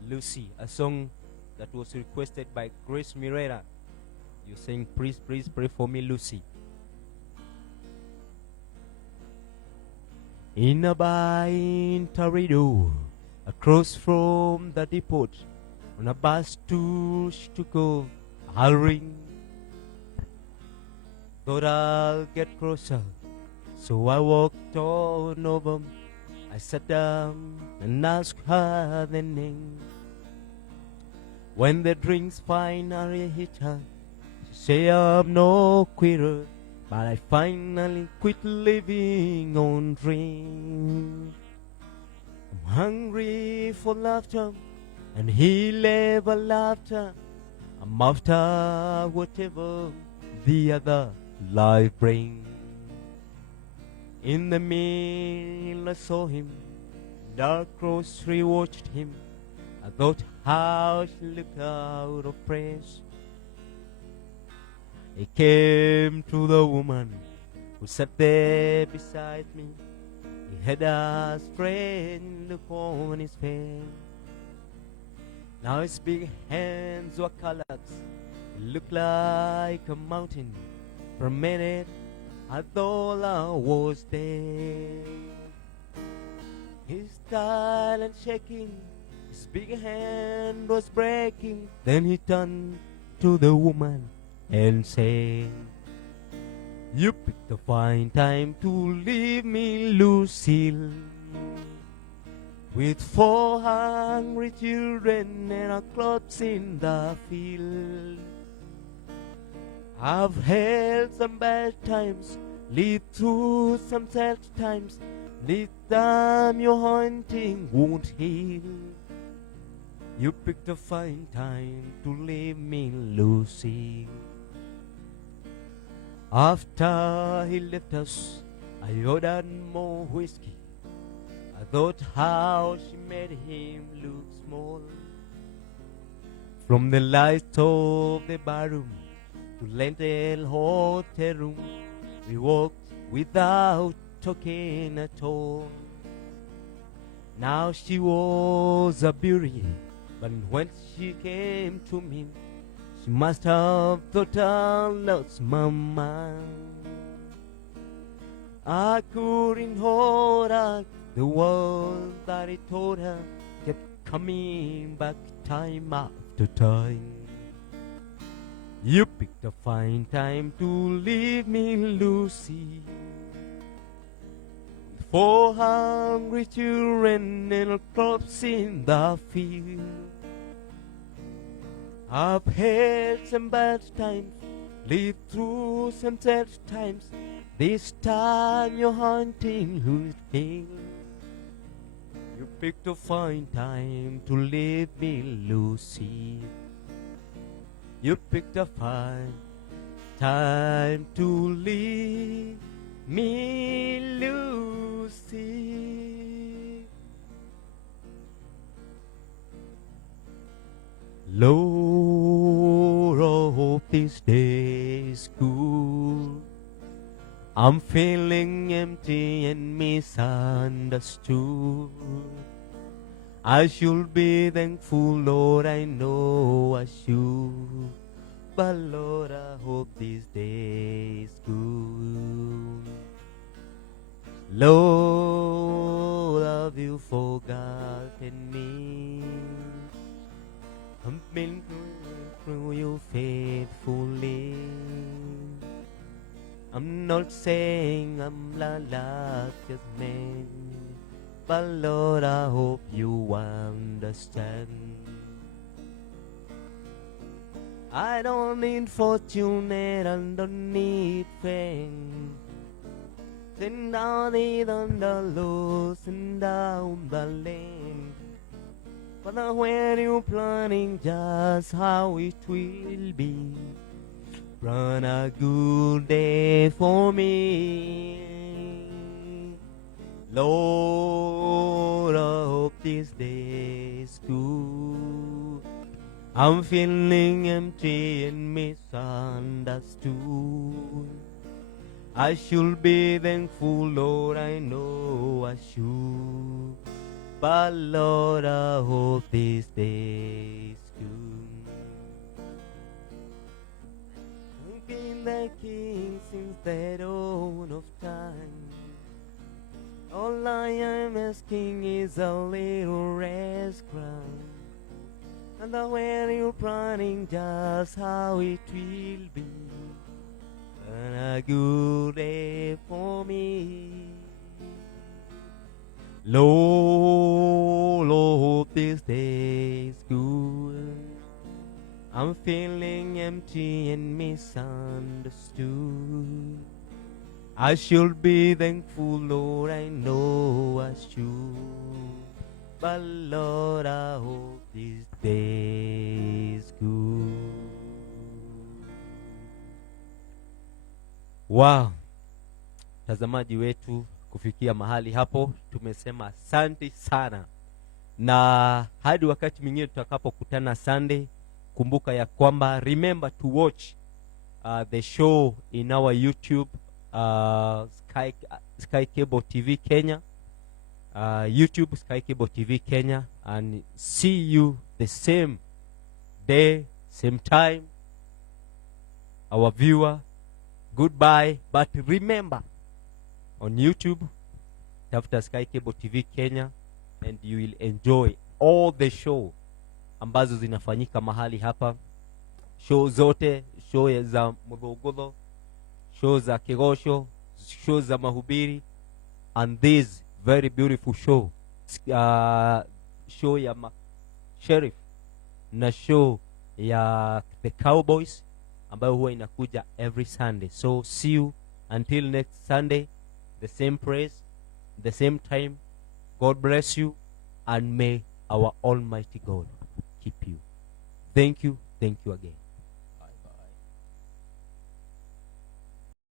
Lucy, a song that was requested by Grace Mirera. You saying, please, please pray for me, Lucy. In a bar in Torino, across from the depot, on a bus to Chicago, I'll ring. Thought I'll get closer, so I walked on over. I sat down and asked her the name. When the drinks finally hit her, she said, I'm no quitter, but I finally quit living on dreams. I'm hungry for laughter, and he'll ever laughter. I'm after whatever the other life brings. In the mill I saw him, dark grocery watched him. I thought how she looked out of place. He came to the woman who sat there beside me. He had a strange look on his face. Now his big hands were colored. He looked like a mountain. For a minute I thought I was dead. His silent shaking, his big hand was breaking. Then he turned to the woman and said, you picked a fine time to leave me, Lucille, with 4 hungry children and our clothes in the field. I've had some bad times, lived through some sad times. This time your haunting won't heal. You picked a fine time to leave me, Lucy. After he left us, I ordered more whiskey. I thought how she made him look small. From the lights of the barroom to Lentil hotel room, we walked without talking at all. Now she was a beauty, but when she came to me, she must have thought I lost my mind. I couldn't hold her, the words that I told her kept coming back time after time. You picked a fine time to leave me, Lucy. 4 hungry children and crops in the field. I've had some bad times, lived through some sad times. This time you're hunting who's failed. You picked a fine time to leave me, Lucy. You picked a fine time to leave me, Lucy. Lord, I hope this day is good. I'm feeling empty and misunderstood. I should be thankful, Lord, I know I should. But Lord, I hope this day is good. Lord, have you forgotten me? I've been through you faithfully. I'm not saying I'm like just man, but Lord, I hope you understand. I don't need fortune and I don't need fame. Send down it on the lows and down the lane. But when you're planning just how it will be, run a good day for me. Lord, I hope this day is good. I'm feeling empty and misunderstood. I should be thankful, Lord, I know I should. But Lord, I hope this day is good. I've been the king since the dawn of time. All I am asking is a little rest crown. And the way you're planning just how it will be, and a good day for me. Lord, Lord, this day is good. I'm feeling empty and misunderstood. I should be thankful, Lord, I know I should. But Lord, I hope this day is good. Wow, mtazamaji wetu, kufikia mahali hapo tumesema asante sana, na hadi wakati mwingine tutakapokutana Sunday, kumbuka ya kwamba remember to watch the show in our YouTube, Sky Cable TV Kenya, YouTube Sky Cable TV Kenya, and see you the same day, same time, our viewer. Goodbye, but remember, on YouTube, tafuta Sky Cable TV Kenya, and you will enjoy all the show ambazo zinafanyika mahali hapa. Show zote, show za Mudhogodho, show za Kigosho, show za Mahubiri, and this very beautiful show, show ya Sheriff na show ya The Cowboys ambayo huwa inakuja every Sunday. So see you until next Sunday, the same praise, the same time. God bless you, and may our Almighty God keep you. Thank you again.